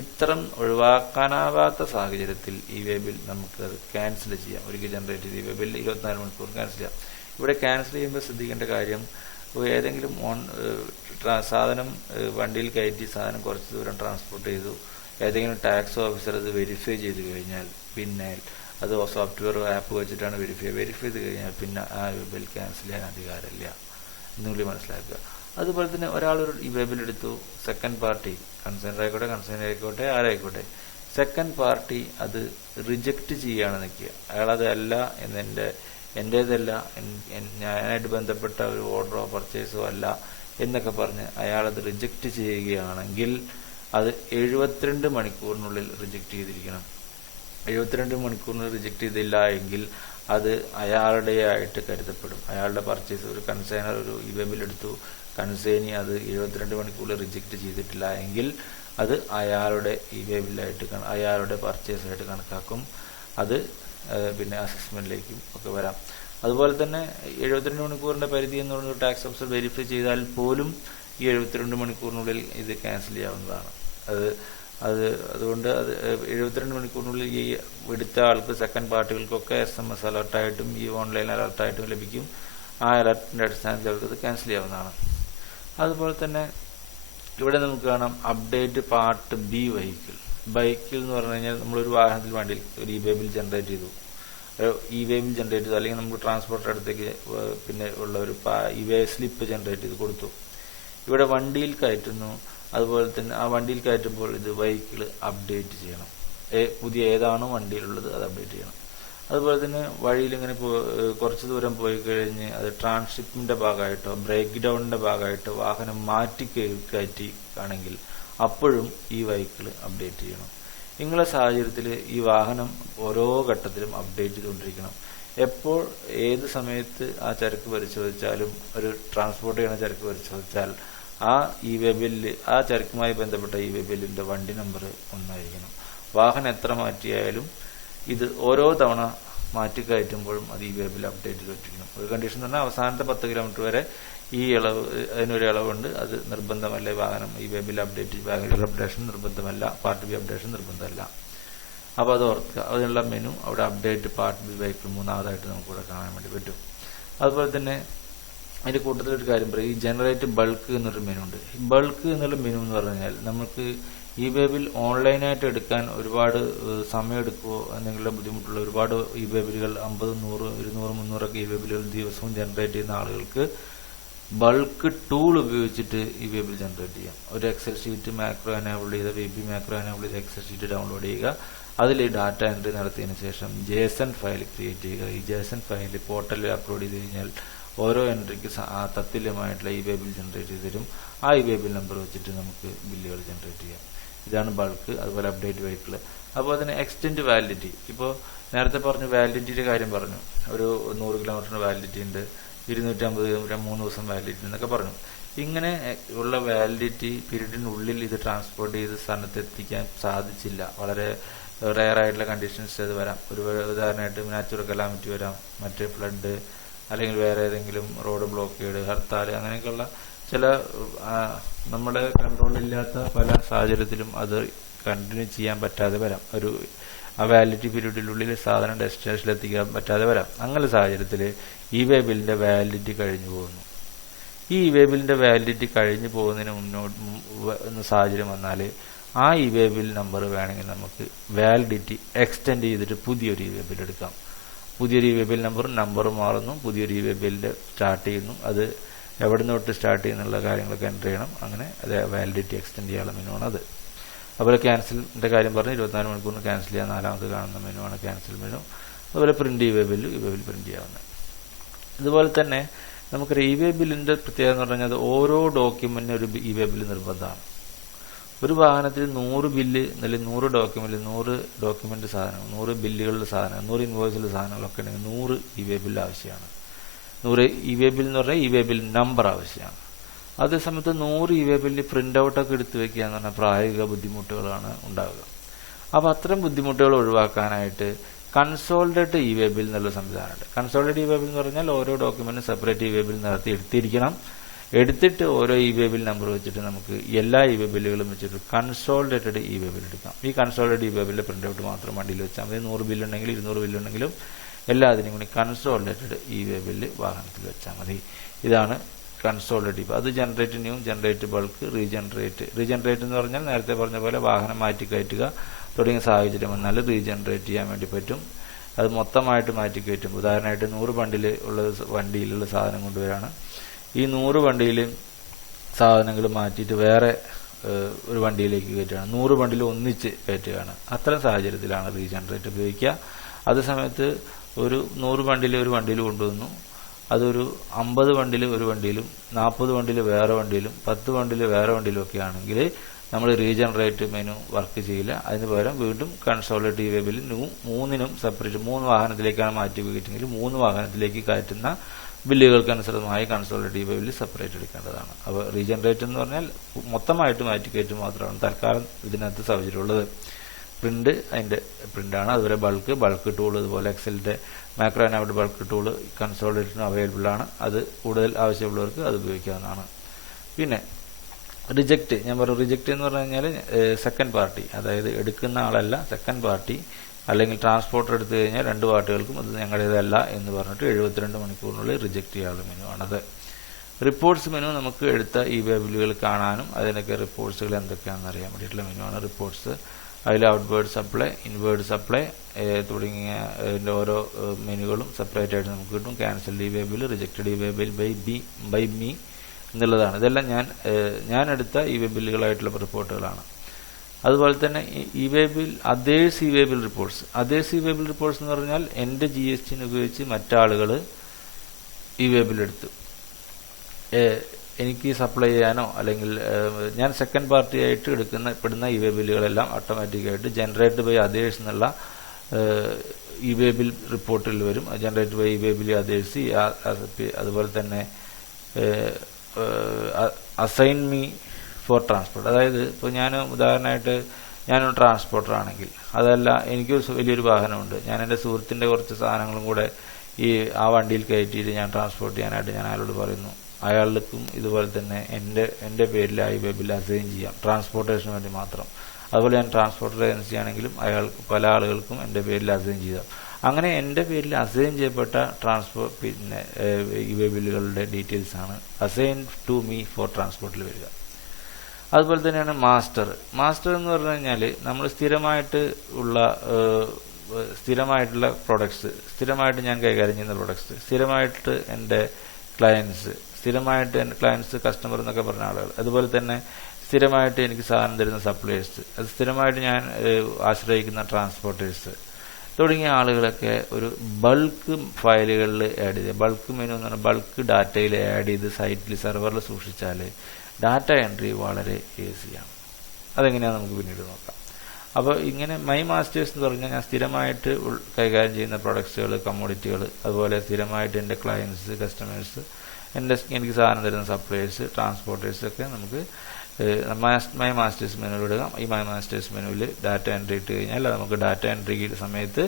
ഇത്തരം ഒഴിവാക്കാനാവാത്ത സാഹചര്യത്തിൽ ഇവേ ബിൽ നമുക്ക് അത് ക്യാൻസൽ ചെയ്യാം. ഒരിക്കൽ ജനറേറ്റ് ചെയ്ത് ഇവേ ബിൽ 24 മണിക്കൂർ ക്യാൻസൽ ചെയ്യാം. ഇവിടെ ക്യാൻസൽ ചെയ്യുമ്പോൾ ശ്രദ്ധിക്കേണ്ട കാര്യം, ഏതെങ്കിലും സാധനം വണ്ടിയിൽ കയറ്റി സാധനം കുറച്ച് ദൂരം ട്രാൻസ്പോർട്ട് ചെയ്തു, ഏതെങ്കിലും ടാക്സ് ഓഫീസർ അത് വെരിഫൈ ചെയ്ത് കഴിഞ്ഞാൽ പിന്നെ അത് സോഫ്റ്റ്വെയർ ആപ്പ് വെച്ചിട്ടാണ് വെരിഫൈ ചെയ്ത് കഴിഞ്ഞാൽ പിന്നെ ആ ബിൽ ക്യാൻസൽ ചെയ്യാൻ അധികാരമില്ല എന്നുകൂടി മനസ്സിലാക്കുക. അതുപോലെ തന്നെ ഒരാളൊരു ഇവേ ബിൽ എടുത്തു, സെക്കൻഡ് പാർട്ടി, കൺസൈനർ ആയിക്കോട്ടെ, ആരായിക്കോട്ടെ, സെക്കൻഡ് പാർട്ടി അത് റിജക്റ്റ് ചെയ്യുകയാണ് നിൽക്കുക. അയാളത് അല്ല എൻ്റേതല്ല, ഞാനായിട്ട് ബന്ധപ്പെട്ട ഒരു ഓർഡറോ പർച്ചേസോ അല്ല എന്നൊക്കെ പറഞ്ഞ് അയാളത് റിജക്റ്റ് ചെയ്യുകയാണെങ്കിൽ അത് 72 മണിക്കൂറിനുള്ളിൽ റിജക്റ്റ് ചെയ്തിരിക്കണം. 72 മണിക്കൂറിന് റിജക്റ്റ് ചെയ്തില്ല എങ്കിൽ അത് അയാളുടെ ആയിട്ട് കരുതപ്പെടും. അയാളുടെ പർച്ചേസ്, ഒരു കൺസൈനർ ഒരു ഇവേ ബിൽ എടുത്തു, കൺസൈനി അത് 72 മണിക്കൂറിൽ റിജക്റ്റ് ചെയ്തിട്ടില്ല എങ്കിൽ അത് അയാളുടെ ഇവേ ബില്ലായിട്ട്, അയാളുടെ പർച്ചേസായിട്ട് കണക്കാക്കും. അത് പിന്നെ അസസ്മെന്റിലേക്കും ഒക്കെ വരാം. അതുപോലെ തന്നെ 72 മണിക്കൂറിന്റെ പരിധി എന്ന് പറയുന്നത് ടാക്സ് ഓഫീസർ വെരിഫൈ ചെയ്താൽ പോലും ഈ 72 മണിക്കൂറിനുള്ളിൽ ഇത് ക്യാൻസൽ ചെയ്യാവുന്നതാണ്. അതുകൊണ്ട് 72 മണിക്കൂറിനുള്ളിൽ ഈ എടുത്ത ആൾക്ക്, സെക്കൻഡ് പാർട്ടികൾക്കൊക്കെ SMS അലർട്ടായിട്ടും ഈ ഓൺലൈൻ അലർട്ടായിട്ടും ലഭിക്കും. ആ അലർട്ടിന്റെ അടിസ്ഥാനത്തിൽ അവർക്ക് ഇത് ക്യാൻസൽ ചെയ്യാവുന്നതാണ്. അതുപോലെ തന്നെ ഇവിടെ നമുക്ക് കാണാം അപ്ഡേറ്റ് പാർട്ട് ബി വെഹിക്കിൾ. ബൈക്കിൽ എന്ന് പറഞ്ഞു കഴിഞ്ഞാൽ നമ്മളൊരു വാഹനത്തിൽ വണ്ടിയിൽ ഒരു ഇവേ ബിൽ ജനറേറ്റ് ചെയ്തു, അല്ലെങ്കിൽ നമുക്ക് ട്രാൻസ്പോർട്ടർ അടുത്തേക്ക് പിന്നെ ഉള്ള ഒരു ഇവേ സ്ലിപ്പ് ജനറേറ്റ് ചെയ്ത് കൊടുത്തു. ഇവിടെ വണ്ടിയിൽ കയറ്റുന്നു. അതുപോലെ തന്നെ ആ വണ്ടിയിൽ കയറ്റുമ്പോൾ ഇത് വെഹിക്കിൾ അപ്ഡേറ്റ് ചെയ്യണം. പുതിയ ഏതാണോ വണ്ടിയിലുള്ളത് അത് അപ്ഡേറ്റ് ചെയ്യണം. അതുപോലെ തന്നെ വഴിയിൽ ഇങ്ങനെ കുറച്ച് ദൂരം പോയി കഴിഞ്ഞ് അത് ട്രാൻസ്ഷിപ്പിന്റെ ഭാഗമായിട്ടോ ബ്രേക്ക് ഡൗണിന്റെ ഭാഗമായിട്ടോ വാഹനം മാറ്റി കയറ്റി ആണെങ്കിൽ അപ്പോഴും ഈ വെഹിക്കിൾ അപ്ഡേറ്റ് ചെയ്യണം. ഇങ്ങനെയുള്ള സാഹചര്യത്തിൽ ഈ വാഹനം ഓരോ ഘട്ടത്തിലും അപ്ഡേറ്റ് ചെയ്തുകൊണ്ടിരിക്കണം. എപ്പോൾ ഏത് സമയത്ത് ആ ചരക്ക് പരിശോധിച്ചാലും, ഒരു ട്രാൻസ്പോർട്ട് ചെയ്യുന്ന ചരക്ക് പരിശോധിച്ചാൽ ആ ഇവേ ബില്ല്, ആ ചരക്കുമായി ബന്ധപ്പെട്ട ഇവേ ബില്ലിന്റെ വണ്ടി നമ്പർ ഒന്നായിരിക്കണം. വാഹനം എത്ര മാറ്റിയായാലും ഇത് ഓരോ തവണ മാറ്റിക്കയറ്റുമ്പോഴും അത് ഇവേ ബില്ല് അപ്ഡേറ്റ് ചെയ്തിരിക്കണം. ഒരു കണ്ടീഷൻ തന്നെ അവസാനത്തെ 10 കിലോമീറ്റർ വരെ ഈ ഇളവ്, അതിനൊരു ഇളവുണ്ട്. അത് നിർബന്ധമല്ല. വാഹനം ഇവേ ബില്ല് അപ്ഡേഷൻ നിർബന്ധമല്ല, പാർട്ട് ബി അപ്ഡേഷൻ നിർബന്ധമല്ല. അപ്പോൾ അത് ഓർക്കുക. അതിനുള്ള മെനു അവിടെ അപ്ഡേറ്റ് പാർട്ട് ബി വെഹിക്കിൾ മൂന്നാമതായിട്ട് നമുക്കിവിടെ കാണാൻ വേണ്ടി പറ്റും. അതുപോലെ തന്നെ അതിന്റെ കൂട്ടത്തിലൊരു കാര്യം പറയും, ഈ ജനറേറ്റ് ബൾക്ക് എന്നൊരു മെനു ഉണ്ട്. ഈ ബൾക്ക് എന്നുള്ള മെനു എന്ന് പറഞ്ഞു കഴിഞ്ഞാൽ നമുക്ക് ഇവേ ബിൽ ഓൺലൈനായിട്ട് എടുക്കാൻ ഒരുപാട് സമയം എടുക്കുമോ എന്തെങ്കിലും ബുദ്ധിമുട്ടുള്ള ഒരുപാട് ഇവേ ബില്ലുകൾ 50, 100, 200, 300 ഒക്കെ ഇവേ ബില്ലുകൾ ദിവസവും ജനറേറ്റ് ചെയ്യുന്ന ആളുകൾക്ക് ബൾക്ക് ടൂൾ ഉപയോഗിച്ചിട്ട് ഇവേ ബിൽ ജനറേറ്റ് ചെയ്യാം. ഒരു എക്സൽ ഷീറ്റ് മാക്രോ എനേബിൾ ചെയ്ത VB മാക്രോ എനേബിൾ ചെയ്ത എക്സൽ ഷീറ്റ് ഡൗൺലോഡ് ചെയ്യുക. അതിൽ ഡാറ്റ എൻട്രി നടത്തിയതിനു ശേഷം JSON ഫയൽ ക്രിയേറ്റ് ചെയ്യുക. ഈ JSON ഫയൽ പോർട്ടലിൽ അപ്ലോഡ് ചെയ്ത് കഴിഞ്ഞാൽ ഓരോ എൻട്രിക്ക് തത്തുല്യമായിട്ടുള്ള ഇവേ ബിൽ ജനറേറ്റ് ചെയ്ത് തരും. ആ ഇവേ ബിൽ നമ്പർ വെച്ചിട്ട് നമുക്ക് ബില്ലുകൾ ജനറേറ്റ് ചെയ്യാം. ഇതാണ് ബൾക്ക്. അതുപോലെ അപ്ഡേറ്റ് വെഹിക്കിൾ. അതുപോലെ തന്നെ എക്സ്റ്റെൻഡ് വാലിഡിറ്റി. ഇപ്പോൾ നേരത്തെ പറഞ്ഞു വാലിഡിറ്റിയുടെ കാര്യം പറഞ്ഞു. ഒരു 100 കിലോമീറ്ററിന് വാലിഡിറ്റി ഉണ്ട്, 250 കിലോമീറ്റർ 3 ദിവസം വാലിഡിറ്റി എന്നൊക്കെ പറഞ്ഞു. ഇങ്ങനെ ഉള്ള വാലിഡിറ്റി പീരീഡിനുള്ളിൽ ഇത് ട്രാൻസ്പോർട്ട് ചെയ്ത് സ്ഥാനത്തെത്തിക്കാൻ സാധിച്ചില്ല. വളരെ റെയർ ആയിട്ടുള്ള കണ്ടീഷൻസ് അത് വരാം. ഒരു ഉദാഹരണമായിട്ട് നാച്ചുറൽ കലാമിറ്റി വരാം, മറ്റേ ഫ്ലഡ്, അല്ലെങ്കിൽ വേറെ ഏതെങ്കിലും റോഡ് ബ്ലോക്കേഡ്, ഹർത്താൽ, അങ്ങനെയൊക്കെയുള്ള ചില നമ്മുടെ കൺട്രോളില്ലാത്ത പല സാഹചര്യത്തിലും അത് കണ്ടിന്യൂ ചെയ്യാൻ പറ്റാതെ വരാം. ആ വാലിഡിറ്റി പീരീഡിനുള്ളിൽ സാധനം ഡെസ്റ്റിനേഷനിൽ എത്തിക്കാൻ പറ്റാതെ വരാം. അങ്ങനെ സാഹചര്യത്തിൽ ഇവേ ബില്ലിന്റെ വാലിഡിറ്റി കഴിഞ്ഞു പോകുന്നു. ഈ ഇവേ ബില്ലിന്റെ വാലിഡിറ്റി കഴിഞ്ഞു പോകുന്നതിന് മുന്നോട്ട് സാഹചര്യം വന്നാൽ ആ ഇവേ ബിൽ നമ്പർ വേണമെങ്കിൽ നമുക്ക് വാലിഡിറ്റി എക്സ്റ്റെൻഡ് ചെയ്തിട്ട് പുതിയൊരു ഇവേ ബിൽ എടുക്കാം. പുതിയൊരു ഇവേ ബിൽ നമ്പർ മാറുന്നു, പുതിയൊരു ഇവേ ബില്ല് സ്റ്റാർട്ട് ചെയ്യുന്നു. അത് എവിടെ നിന്നോട്ട് സ്റ്റാർട്ട് ചെയ്യുന്നുള്ള കാര്യങ്ങളൊക്കെ എൻ്റർ ചെയ്യണം. അങ്ങനെ അത് വാലിഡിറ്റി എക്സ്റ്റെൻഡ് ചെയ്യാനുള്ള മെനുവാണ് അത്. അതുപോലെ ക്യാൻസലിൻ്റെ കാര്യം പറഞ്ഞ് 24 മണിക്കൂറിന് ക്യാൻസൽ ചെയ്യാൻ 4ാമത്തെ കാണുന്ന മെനുവാണ് ക്യാൻസൽ മെനു. അതുപോലെ പ്രിന്റ് ഇവേ ബില്ല് പ്രിന്റ് ചെയ്യാവുന്നത്. ഇതുപോലെ തന്നെ നമുക്കൊരു ഇവേ ബില്ലിൻ്റെ പ്രത്യേകത എന്ന് പറഞ്ഞാൽ ഓരോ ഡോക്യുമെന്റിനും ഒരു ഇവേ ബില്ല് നിർബന്ധമാണ്. ഒരു വാഹനത്തിൽ 100 ബില്ല് അല്ലെങ്കിൽ 100 ഡോക്യുമെന്റ് 100 ഡോക്യുമെന്റ് സാധനങ്ങൾ, 100 ബില്ലുകളുടെ സാധനങ്ങൾ, 100 ഇൻവോയ്സിലെ സാധനങ്ങളൊക്കെ ഉണ്ടെങ്കിൽ 100 ഇവേ ബില്ല് ആവശ്യമാണ്. 100 ഇവേ ബിൽ എന്ന് പറഞ്ഞാൽ ഇവേ ബിൽ നമ്പർ ആവശ്യമാണ്. അതേസമയത്ത് 100 ഇവേ ബില്ല് പ്രിന്റ് ഔട്ടൊക്കെ എടുത്തു വെക്കുക എന്ന് പറഞ്ഞാൽ പ്രായോഗിക ബുദ്ധിമുട്ടുകളാണ് ഉണ്ടാവുക. അപ്പോൾ അത്തരം ബുദ്ധിമുട്ടുകൾ ഒഴിവാക്കാനായിട്ട് കൺസോളിഡേറ്റ് ഇവേ ബിൽ എന്നുള്ള സംവിധാനമുണ്ട്. കൺസോളിഡേറ്റ് ഇവേ ബിൽ എന്ന് പറഞ്ഞാൽ ഓരോ ഡോക്യുമെന്റും സെപ്പറേറ്റ് ഇവേ ബിൽ നടത്തി എടുത്തിരിക്കണം. എടുത്തിട്ട് ഓരോ ഇവേ ബിൽ നമ്പർ വെച്ചിട്ട് നമുക്ക് എല്ലാ ഇവേ ബില്ലുകളും വെച്ചിട്ട് കൺസോളിഡേറ്റഡ് ഇവേ ബിൽ എടുക്കാം. ഈ കൺസോളിഡേറ്റ് ഇവേ ബില്ല് പ്രിന്റ് ഔട്ട് മാത്രം വണ്ടിയിൽ വെച്ചാൽ മതി. 100 ബില്ലുണ്ടെങ്കിൽ 200 ബില്ലുണ്ടെങ്കിലും എല്ലാത്തിനും കൂടി കൺസോളിഡേറ്റഡ് ഇവേ ബില്ല് വാഹനത്തിൽ വെച്ചാൽ മതി. ഇതാണ് കൺസോളിഡേറ്റ്. അത് generate new, generate bulk, regenerate എന്ന് പറഞ്ഞാൽ നേരത്തെ പറഞ്ഞ പോലെ വാഹനം മാറ്റിക്കയറ്റുക തുടങ്ങിയ സാഹചര്യം വന്നാൽ റീജനറേറ്റ് ചെയ്യാൻ വേണ്ടി പറ്റും. അത് മൊത്തമായിട്ട് മാറ്റിക്കയറ്റും. ഉദാഹരണമായിട്ട് 100 ബണ്ടിൽ ഉള്ള വണ്ടിയിലുള്ള സാധനം കൊണ്ടുവരാണ്. ഈ 100 വണ്ടിയിൽ സാധനങ്ങൾ മാറ്റിയിട്ട് വേറെ ഒരു വണ്ടിയിലേക്ക് കയറ്റുകയാണ്. 100 ബണ്ടിൽ ഒന്നിച്ച് കയറ്റുകയാണ്. അത്തരം സാഹചര്യത്തിലാണ് റീജനറേറ്റ് ഉപയോഗിക്കുക. അതേസമയത്ത് ഒരു 100 ബണ്ടിൽ ഒരു വണ്ടിയിൽ കൊണ്ടുവന്നു, അതൊരു 50 വണ്ടിൽ ഒരു വണ്ടിയിലും 40 വണ്ടിൽ വേറെ വണ്ടിയിലും 10 വണ്ടിൽ വേറെ വണ്ടിയിലും ഒക്കെ ആണെങ്കിൽ നമ്മൾ റീജനറേറ്റ് മെനു വർക്ക് ചെയ്യില്ല. അതിന് പകരം വീണ്ടും കൺസോളിഡേറ്റ് ഇവേ ബിൽ മൂന്നിനും സെപ്പറേറ്റ് 3 വാഹനത്തിലേക്കാണ് മാറ്റി കയറ്റുമെങ്കിൽ 3 വാഹനത്തിലേക്ക് കയറ്റുന്ന ബില്ലുകൾക്കനുസൃതമായി കൺസോളിഡേറ്റ് ഇവേ ബില്ല് സെപ്പറേറ്റ് എടുക്കേണ്ടതാണ്. അപ്പോൾ റീജനറേറ്റ് എന്ന് പറഞ്ഞാൽ മൊത്തമായിട്ട് മാറ്റി കയറ്റും മാത്രമാണ് തൽക്കാലം ഇതിനകത്ത് സൗകര്യമുള്ളത്. പ്രിന്റ് അതിൻ്റെ പ്രിന്റാണ്. അതുപോലെ ബൾക്ക് ടൂൾ, അതുപോലെ എക്സലിന്റെ മാക്രോ നാവിഡ് ബൾക്ക് ടൂൾ കൺസോളിഡേറ്റിന് അവൈലബിൾ ആണ്. അത് കൂടുതൽ ആവശ്യമുള്ളവർക്ക് അത് ഉപയോഗിക്കാവുന്നതാണ്. പിന്നെ റിജക്റ്റ്, ഞാൻ പറഞ്ഞു റിജക്റ്റ് എന്ന് പറഞ്ഞു കഴിഞ്ഞാൽ സെക്കൻഡ് പാർട്ടി, അതായത് എടുക്കുന്ന ആളല്ല സെക്കൻഡ് പാർട്ടി, അല്ലെങ്കിൽ ട്രാൻസ്പോർട്ടർ എടുത്തു കഴിഞ്ഞാൽ 2 പാർട്ടികൾക്കും അത് ഞങ്ങളുടേതല്ല എന്ന് പറഞ്ഞിട്ട് 72 മണിക്കൂറിനുള്ളിൽ റിജക്റ്റ് ചെയ്യാനുള്ള മെനു ആണത്. റിപ്പോർട്ട്സ് മെനു നമുക്ക് എടുത്ത ഇവേ ബില്ലുകൾ കാണാനും അതിനൊക്കെ റിപ്പോർട്ട്സുകൾ എന്തൊക്കെയാണെന്ന് അറിയാൻ വേണ്ടിയിട്ടുള്ള മെനു ആണ് റിപ്പോർട്ട്സ്. അതിൽ ഔട്ട്വേർഡ് സപ്ലൈ, ഇൻവേർഡ് സപ്ലൈ തുടങ്ങിയ ഓരോ മെനുകളും സെപ്പറേറ്റ് ആയിട്ട് നമുക്ക് കിട്ടും. Cancelled eway bill, rejected eway bill by me എന്നുള്ളതാണ്. ഇതെല്ലാം ഞാൻ എടുത്ത ഇവേ ബില്ലുകളായിട്ടുള്ള റിപ്പോർട്ടുകളാണ്. അതുപോലെ തന്നെ eway bill others eway bill reports. Others eway bill reports എന്ന് പറഞ്ഞാൽ എൻ്റെ GST ഉപയോഗിച്ച് മറ്റാളുകൾ ഇവേ ബിൽ എടുത്തു എനിക്ക് സപ്ലൈ ചെയ്യാനോ, അല്ലെങ്കിൽ ഞാൻ സെക്കൻഡ് പാർട്ടി ആയിട്ട് പെടുന്ന ഇവേ ബില്ലുകളെല്ലാം ഓട്ടോമാറ്റിക്കായിട്ട് ജനറേറ്റ് ബൈ അതേഴ്സ് എന്നുള്ള ഇവേ ബിൽ റിപ്പോർട്ടിൽ വരും. Generate by eway bill others. അതുപോലെ തന്നെ അസൈൻ മീ ഫോർ ട്രാൻസ്പോർട്ട്. അതായത് ഇപ്പോൾ ഞാൻ ഉദാഹരണമായിട്ട് ഞാനൊരു ട്രാൻസ്പോർട്ടർ ആണെങ്കിൽ, അതല്ല എനിക്ക് വലിയൊരു വാഹനമുണ്ട്, ഞാൻ എൻ്റെ സുഹൃത്തിൻ്റെ കുറച്ച് സാധനങ്ങളും കൂടെ ആ വണ്ടിയിൽ കയറ്റിയിട്ട് ഞാൻ ട്രാൻസ്പോർട്ട് ചെയ്യാനായിട്ട് ഞാൻ അയാളോട് പറയുന്നു. അയാൾക്കും ഇതുപോലെ തന്നെ എൻ്റെ പേരിൽ ഇവേ ബിൽ അസൈൻ ചെയ്യാം, ട്രാൻസ്പോർട്ടേഷന് വേണ്ടി മാത്രം. അതുപോലെ ഞാൻ ട്രാൻസ്പോർട്ടർ ഏജൻസി ആണെങ്കിലും പല ആളുകൾക്കും എൻ്റെ പേരിൽ അസൈൻ ചെയ്യാം. അങ്ങനെ എൻ്റെ പേരിൽ അസൈൻ ചെയ്യപ്പെട്ട ഇവേ ബില്ലുകളുടെ ഡീറ്റെയിൽസ് ആണ് അസൈൻ ടു മീ ഫോർ ട്രാൻസ്പോർട്ടിൽ വരിക. അതുപോലെ തന്നെയാണ് മാസ്റ്റർ എന്ന് പറഞ്ഞു കഴിഞ്ഞാൽ നമ്മൾ സ്ഥിരമായിട്ടുള്ള പ്രൊഡക്ട്സ്, സ്ഥിരമായിട്ട് ഞാൻ കൈകാര്യം ചെയ്യുന്ന പ്രൊഡക്ട്സ്, സ്ഥിരമായിട്ട് എൻ്റെ ക്ലയൻസ് കസ്റ്റമർ എന്നൊക്കെ പറഞ്ഞ ആളുകൾ, അതുപോലെ തന്നെ സ്ഥിരമായിട്ട് എനിക്ക് സാധനം തരുന്ന സപ്ലയേഴ്സ്, അത് സ്ഥിരമായിട്ട് ഞാൻ ആശ്രയിക്കുന്ന ട്രാൻസ്പോർട്ടേഴ്സ് തുടങ്ങിയ ആളുകളൊക്കെ ഒരു ബൾക്ക് ഫയലുകളിൽ ആഡ് ചെയ്ത്, ബൾക്ക് മെനു എന്ന് പറഞ്ഞാൽ ബൾക്ക് ഡാറ്റയിൽ ആഡ് ചെയ്ത് സൈറ്റിൽ സെർവറിൽ സൂക്ഷിച്ചാൽ ഡാറ്റ എൻട്രി വളരെ ഈസിയാണ്. അതെങ്ങനെയാണെന്ന് നമുക്ക് പിന്നീട് നോക്കാം. അപ്പോൾ ഇങ്ങനെ മൈ മാസ്റ്റേഴ്സ് എന്ന് പറഞ്ഞാൽ ഞാൻ സ്ഥിരമായിട്ട് കൈകാര്യം ചെയ്യുന്ന പ്രൊഡക്ട്സുകൾ, കമ്മോഡിറ്റികൾ, അതുപോലെ സ്ഥിരമായിട്ട് എൻ്റെ ക്ലയൻസ്, കസ്റ്റമേഴ്സ്, എനിക്ക് സാധനം തരുന്ന സപ്ലയേഴ്സ്, ട്രാൻസ്പോർട്ടേഴ്സ് ഒക്കെ നമുക്ക് മൈ മാസ്റ്റേഴ്സ് മെനുവിൽ ഇടുക. ഈ മൈ മാസ്റ്റേഴ്സ് മെനുവിൽ ഡാറ്റ എൻട്രി ഇട്ട് കഴിഞ്ഞാൽ നമുക്ക് ഡാറ്റ എൻട്രി സമയത്ത്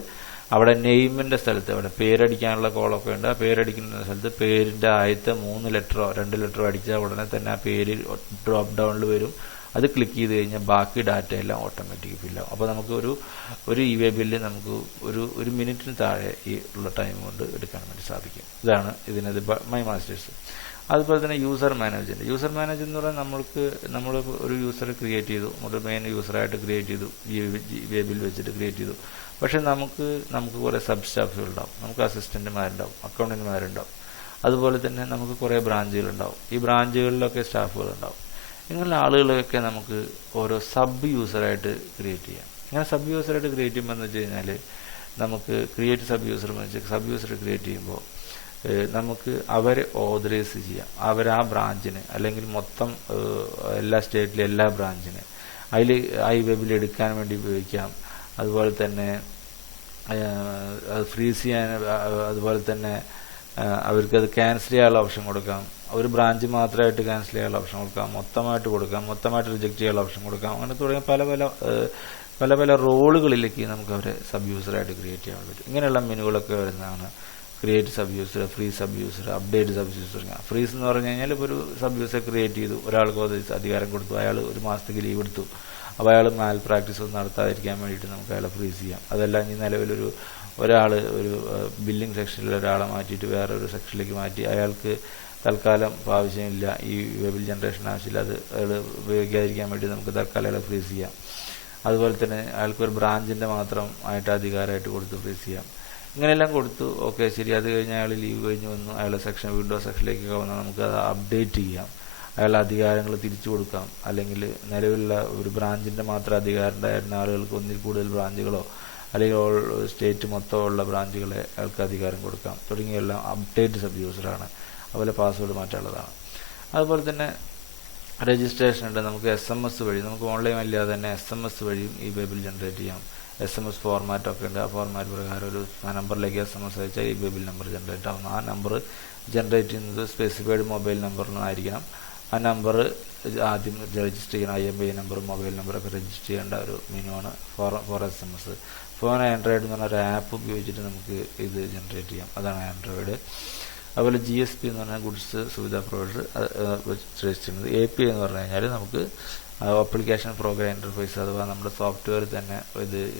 അവിടെ നെയിമിൻ്റെ സ്ഥലത്ത് അവിടെ പേരടിക്കാനുള്ള കോളൊക്കെ ഉണ്ട്. ആ പേരടിക്കുന്ന സ്ഥലത്ത് പേരിൻ്റെ ആദ്യത്തെ 3 ലെറ്ററോ 2 ലെറ്ററോ അടിച്ചാൽ ഉടനെ തന്നെ ആ പേര് ഡ്രോപ്പ് ഡൗണിൽ വരും. അത് ക്ലിക്ക് ചെയ്ത് കഴിഞ്ഞാൽ ബാക്കി ഡാറ്റ എല്ലാം ഓട്ടോമാറ്റിക് ഫില്ലാവും. അപ്പോൾ നമുക്ക് ഒരു ഇവേ ബില്ല് നമുക്ക് ഒരു മിനിറ്റിന് താഴെ ഈ ഉള്ള ടൈം കൊണ്ട് എടുക്കാൻ വേണ്ടി സാധിക്കും. ഇതാണ് ഇതിനത് മൈ മാസ്റ്റേഴ്സ്. അതുപോലെ തന്നെ യൂസർ മാനേജർ എന്ന് പറഞ്ഞാൽ നമ്മൾ ഒരു യൂസറെ ക്രിയേറ്റ് ചെയ്തു, ഒരു മെയിൻ യൂസറായിട്ട് ക്രിയേറ്റ് ചെയ്തു, ഇവേ ബിൽ വെച്ചിട്ട് ക്രിയേറ്റ് ചെയ്തു. പക്ഷേ നമുക്ക് കുറേ സബ് സ്റ്റാഫുകളുണ്ടാവും, നമുക്ക് അസിസ്റ്റന്റുമാരുണ്ടാവും, അക്കൗണ്ടന്റുമാരുണ്ടാവും, അതുപോലെ തന്നെ നമുക്ക് കുറേ ബ്രാഞ്ചുകളുണ്ടാവും. ഈ ബ്രാഞ്ചുകളിലൊക്കെ സ്റ്റാഫുകളുണ്ടാവും. ഇങ്ങനെയുള്ള ആളുകളൊക്കെ നമുക്ക് ഓരോ സബ് യൂസറായിട്ട് ക്രിയേറ്റ് ചെയ്യാം. ഇങ്ങനെ സബ് യൂസറായിട്ട് ക്രിയേറ്റ് ചെയ്യുമ്പോൾ എന്ന് വെച്ച് കഴിഞ്ഞാൽ നമുക്ക് ക്രിയേറ്റ് സബ് യൂസർ ക്രിയേറ്റ് ചെയ്യുമ്പോൾ നമുക്ക് അവരെ ഓതറൈസ് ചെയ്യാം. അവർ ആ ബ്രാഞ്ചിന് അല്ലെങ്കിൽ മൊത്തം എല്ലാ സ്റ്റേറ്റിലെ എല്ലാ ബ്രാഞ്ചിന് അതിൽ ഈ വെബിൽ എടുക്കാൻ വേണ്ടി ഉപയോഗിക്കാം. അതുപോലെ തന്നെ അത് ഫ്രീസ് ചെയ്യാൻ, അതുപോലെ തന്നെ അവർക്കത് ക്യാൻസൽ ചെയ്യാനുള്ള ഓപ്ഷൻ കൊടുക്കാം. ഒരു ബ്രാഞ്ച് മാത്രമായിട്ട് ക്യാൻസൽ ചെയ്യാനുള്ള ഓപ്ഷൻ കൊടുക്കാം, മൊത്തമായിട്ട് കൊടുക്കാം, മൊത്തമായിട്ട് റിജക്റ്റ് ചെയ്യാനുള്ള ഓപ്ഷൻ കൊടുക്കാം. അങ്ങനെ തുടങ്ങിയ പല പല റോളുകളിലേക്ക് നമുക്ക് അവരെ സബ് യൂസറായിട്ട് ക്രിയേറ്റ് ചെയ്യാൻ പറ്റും. ഇങ്ങനെയുള്ള മെനുകളൊക്കെ വരുന്നതാണ് create sub user, free sub user, update sub user. Freeze എന്ന് പറഞ്ഞു കഴിഞ്ഞാൽ ഇപ്പോൾ ഒരു സബ് യൂസർ ക്രിയേറ്റ് ചെയ്തു, ഒരാൾക്ക് അധികാരം കൊടുത്തു, അയാൾ ഒരു മാസത്തേക്ക് ലീവ് എടുത്തു. അപ്പോൾ അയാൾ മാൽ പ്രാക്ടീസ് ഒന്നും നടത്താതിരിക്കാൻ വേണ്ടിയിട്ട് നമുക്ക് അയാളെ ഫ്രീസ് ചെയ്യാം. അതല്ല, ഇനി നിലവിലൊരു ഒരു ബില്ലിംഗ് സെക്ഷനിൽ ഒരാളെ മാറ്റിയിട്ട് വേറെ ഒരു സെക്ഷനിലേക്ക് മാറ്റി അയാൾക്ക് തൽക്കാലം ആവശ്യമില്ല, ഈ വെബിൽ ജനറേഷൻ ആവശ്യമില്ല, അത് അയാൾ ഉപയോഗിക്കാതിരിക്കാൻ വേണ്ടി നമുക്ക് തൽക്കാലം അയാളെ ഫ്രീസ് ചെയ്യാം. അതുപോലെ തന്നെ അയാൾക്ക് ഒരു ബ്രാഞ്ചിൻ്റെ മാത്രം ആയിട്ട് അധികാരമായിട്ട് കൊടുത്ത് ഫ്രീസ് ചെയ്യാം. ഇങ്ങനെയെല്ലാം കൊടുത്തു. ഓക്കെ, ശരി. അത് കഴിഞ്ഞ് അയാൾ ലീവ് കഴിഞ്ഞ് വന്നു, അയാളുടെ വിൻഡോ സെക്ഷനിലേക്കൊക്കെ വന്നാൽ നമുക്ക് അത് അപ്ഡേറ്റ് ചെയ്യാം, അയാളുടെ അധികാരങ്ങൾ തിരിച്ചു കൊടുക്കാം. അല്ലെങ്കിൽ നിലവിലുള്ള ഒരു ബ്രാഞ്ചിൻ്റെ മാത്രം അധികാരം ഉണ്ടായിരുന്ന ആളുകൾക്ക് ഒന്നിൽ കൂടുതൽ ബ്രാഞ്ചുകളോ അല്ലെങ്കിൽ സ്റ്റേറ്റ് മൊത്തമുള്ള ബ്രാഞ്ചുകളെ അയാൾക്ക് അധികാരം കൊടുക്കാം. തുടങ്ങിയെല്ലാം അപ്ഡേറ്റ് സബ് യൂസറാണ്. അതുപോലെ പാസ്വേഡ് മാറ്റാനുള്ളതാണ്. അതുപോലെ തന്നെ രജിസ്ട്രേഷൻ ഉണ്ട്. നമുക്ക് SMS വഴി, നമുക്ക് ഓൺലൈൻ അല്ലാതെ തന്നെ SMS വഴിയും ഈ വെബിൽ ജനറേറ്റ് ചെയ്യാം. SMS ഫോർമാറ്റൊക്കെ ഉണ്ട്. ആ ഫോർമാറ്റ് പ്രകാരം ഒരു നമ്പറിലേക്ക് SMS അയച്ചാൽ ഈ വെബിൽ നമ്പർ ജനറേറ്റ് ആവുന്നു. ആ നമ്പർ ജനറേറ്റ് ചെയ്യുന്നത് സ്പെസിഫൈഡ് മൊബൈൽ നമ്പറിനായിരിക്കണം. ആ നമ്പർ ആദ്യം രജിസ്റ്റർ ചെയ്യണം. IMEI നമ്പറും മൊബൈൽ നമ്പറൊക്കെ രജിസ്റ്റർ ചെയ്യേണ്ട ഒരു മെനുവാണ് ഫോർ SMS. ഫോൺ ആൻഡ്രോയിഡ് എന്ന് പറഞ്ഞ ഒരു ആപ്പ് ഉപയോഗിച്ചിട്ട് നമുക്ക് ഇത് ജനറേറ്റ് ചെയ്യാം. അതാണ് ആൻഡ്രോയിഡ്. അതുപോലെ GSP എന്ന് പറഞ്ഞാൽ ഗുഡ്സ് സുവിധ പ്രൊവൈഡർ രജിസ്റ്റർ ചെയ്യുന്നത്. API എന്ന് പറഞ്ഞു കഴിഞ്ഞാൽ നമുക്ക് ആപ്ലിക്കേഷൻ പ്രോഗ്രാം ഇൻ്റർഫേസ്, അഥവാ നമ്മുടെ സോഫ്റ്റ്വെയർ തന്നെ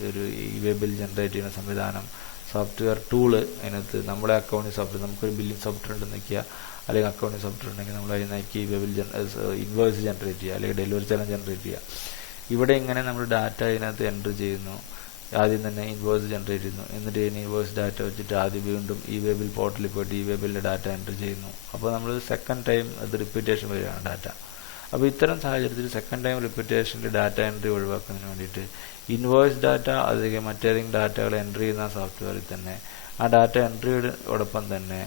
ഒരു ഈ വെബിൽ ജനറേറ്റ് ചെയ്യുന്ന സംവിധാനം, സോഫ്റ്റ്വെയർ ടൂള്. അതിനകത്ത് നമ്മുടെ അക്കൗണ്ടിങ് സോഫ്റ്റ്വെയർ, നമുക്കൊരു ബില്ലിംഗ് സോഫ്റ്റ്വെയർ ഉണ്ടെന്ന് വയ്ക്കുക, അല്ലെങ്കിൽ അക്കൗണ്ടിങ് സോഫ്റ്റ്വെയർ ഉണ്ടെങ്കിൽ നമ്മൾ അതിൽ നോക്കി വെബിൽ ഇൻവോയ്സ് ജനറേറ്റ് ചെയ്യുക, അല്ലെങ്കിൽ ഡെലിവറി ചലഞ്ച് ജനറേറ്റ് ചെയ്യുക. ഇവിടെ ഇങ്ങനെ നമ്മൾ ഡാറ്റ ഇതിനകത്ത് എൻ്റർ ചെയ്യുന്നു. ആദ്യം തന്നെ ഇൻവോയ്സ് ജനറേറ്റ് ചെയ്യുന്നു, എന്നിട്ട് ഇൻവോയ്സ് ഡാറ്റ വെച്ചിട്ട് ആദ്യം വീണ്ടും ഈ വെബിൽ പോർട്ടലിൽ പോയിട്ട് ഈ വെബിലെ ഡാറ്റ എൻ്റർ ചെയ്യുന്നു. അപ്പോൾ നമ്മൾ സെക്കൻഡ് ടൈം അത് റിപ്പീറ്റേഷൻ വരികയാണ് ഡാറ്റ. അപ്പോൾ ഇത്തരം സാഹചര്യത്തിൽ സെക്കൻഡ് ടൈം റിപ്പീറ്റേഷൻ്റെ ഡാറ്റ എൻട്രി ഒഴിവാക്കുന്നതിന് വേണ്ടിയിട്ട് ഇൻവോയ്സ് ഡാറ്റ അല്ലെങ്കിൽ മറ്റേതെങ്കിലും ഡാറ്റകൾ എൻട്രി ചെയ്യുന്ന സോഫ്റ്റ്വെയറിൽ തന്നെ ആ ഡാറ്റ എൻട്രിയോടൊപ്പം തന്നെ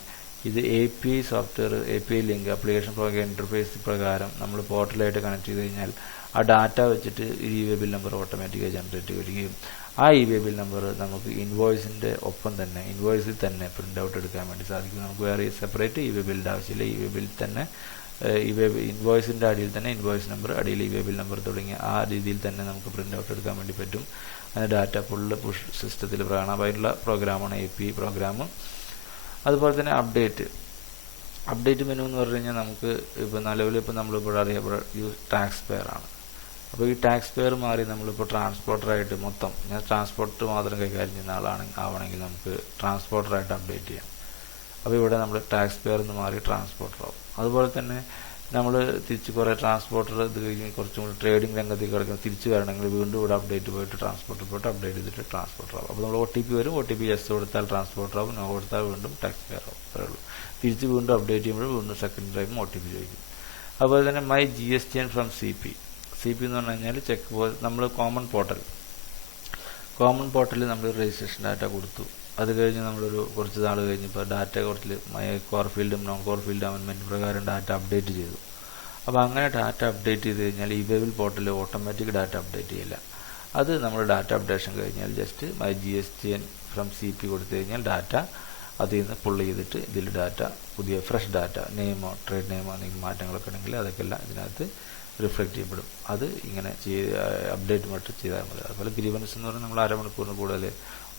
ഇത് API software, API link, application programme interface പ്രകാരം നമ്മൾ പോർട്ടലായിട്ട് കണക്ട് ചെയ്ത് കഴിഞ്ഞാൽ ആ ഡാറ്റ വെച്ചിട്ട് ഈ വെബിൽ നമ്പർ ഓട്ടോമാറ്റിക്കായി ജനറേറ്റ് വരികയും ആ വെബിൽ നമ്പർ നമുക്ക് ഇൻവോയ്സിൻ്റെ ഒപ്പം തന്നെ ഇൻവോയ്സിൽ തന്നെ പ്രിൻ്റ് ഔട്ട് എടുക്കാൻ വേണ്ടി സാധിക്കും. നമുക്ക് വേറെ സെപ്പറേറ്റ് ഈ വെബിലിൻ്റെ ആവശ്യമില്ല. ഈ വെബിൽ തന്നെ ഇൻവോയ്സിൻ്റെ അടിയിൽ തന്നെ ഇൻവോയ്സ് നമ്പർ, അടിയിൽ ഈ വെബിൽ നമ്പർ തുടങ്ങി ആ രീതിയിൽ തന്നെ നമുക്ക് പ്രിൻ്റ് ഔട്ട് എടുക്കാൻ വേണ്ടി പറ്റും. അതിന് ഡാറ്റ ഫുള്ള് പുഷ് സിസ്റ്റത്തിൽ കാണാൻ അതിനുള്ള പ്രോഗ്രാമാണ് API പ്രോഗ്രാം. അതുപോലെ തന്നെ അപ്ഡേറ്റ് മെനു എന്ന് പറഞ്ഞു കഴിഞ്ഞാൽ നമുക്ക് ഇപ്പോൾ നിലവിൽ നമ്മളിപ്പോൾ അറിയപ്പെടുന്ന ടാക്സ് പെയർ ആണ്. അപ്പോൾ ഈ ടാക്സ് പെയർ മാറി നമ്മളിപ്പോൾ ട്രാൻസ്പോർട്ടറായിട്ട് മൊത്തം, ഞാൻ ട്രാൻസ്പോർട്ട് മാത്രം കൈകാര്യം ചെയ്യുന്ന ആവണമെങ്കിൽ നമുക്ക് ട്രാൻസ്പോർട്ടറായിട്ട് അപ്ഡേറ്റ് ചെയ്യാം. അപ്പോൾ ഇവിടെ നമ്മൾ ടാക്സ് പെയർ എന്ന് മാറി ട്രാൻസ്പോർട്ടർ ആവും. അതുപോലെ തന്നെ നമ്മൾ തിരിച്ച് കുറേ ട്രാൻസ്പോർട്ടർ ഇത് കഴിഞ്ഞ് കുറച്ചും കൂടി ട്രേഡിംഗ് രംഗത്തേക്ക് കിടക്കുന്ന തിരിച്ച് വരണമെങ്കിൽ വീണ്ടും ഇവിടെ അപ്ഡേറ്റ് പോയിട്ട് ട്രാൻസ്പോർട്ടർ പോയിട്ട് അപ്ഡേറ്റ് ചെയ്തിട്ട് ട്രാൻസ്പോർട്ടർ ആവും. അപ്പോൾ നമ്മൾ OTP വരും, OTP യെസ് കൊടുത്താൽ ട്രാൻസ്പോർട്ടർ ആവും, നോ കൊടുത്താൽ വീണ്ടും ടാക്സ് പെയർ ആവും. അത്രേ ഉള്ളൂ. തിരിച്ച് വീണ്ടും അപ്ഡേറ്റ് ചെയ്യുമ്പോൾ വീണ്ടും സെക്കൻഡ് ടൈം OTP ചോദിക്കും. അതുപോലെ തന്നെ മൈ GST ഫ്രം CP എന്ന് പറഞ്ഞു കഴിഞ്ഞാൽ നമ്മൾ കോമൺ പോർട്ടലിൽ നമ്മൾ രജിസ്ട്രേഷൻ ഡാറ്റ കൊടുത്തു. അത് കഴിഞ്ഞ് നമ്മളൊരു കുറച്ച് നാൾ കഴിഞ്ഞപ്പോൾ ഡാറ്റ കുറച്ച് കോർ ഫീൽഡും നോൺ കോർ ഫീൽഡ് അമെൻമെൻറ്റ് പ്രകാരം ഡാറ്റ അപ്ഡേറ്റ് ചെയ്തു. അപ്പോൾ അങ്ങനെ ഡാറ്റ അപ്ഡേറ്റ് ചെയ്ത് കഴിഞ്ഞാൽ ഈ വെബിൽ പോർട്ടലിൽ ഓട്ടോമാറ്റിക് ഡാറ്റ അപ്ഡേറ്റ് ചെയ്യില്ല. അത് നമ്മൾ ഡാറ്റ അപ്ഡേഷൻ കഴിഞ്ഞാൽ just my GSTN from CP കൊടുത്തു കഴിഞ്ഞാൽ ഡാറ്റ അതിൽ നിന്ന് പുള്ള് ചെയ്തിട്ട് ഇതിൽ ഡാറ്റ പുതിയ ഫ്രഷ് ഡാറ്റ നെയിമോ ട്രേഡ് നെയിമോ എന്തെങ്കിലും മാറ്റങ്ങളൊക്കെ ഉണ്ടെങ്കിൽ അതൊക്കെ എല്ലാം ഇതിനകത്ത് റിഫ്ലക്റ്റ് ചെയ്യപ്പെടും. അത് ഇങ്ങനെ അപ്ഡേറ്റ് മാത്രം ചെയ്താൽ മതി. അതുപോലെ ഗ്രീവൻസ് എന്ന് പറഞ്ഞാൽ നമ്മൾ അരമണിക്കൂറിന് കൂടുതൽ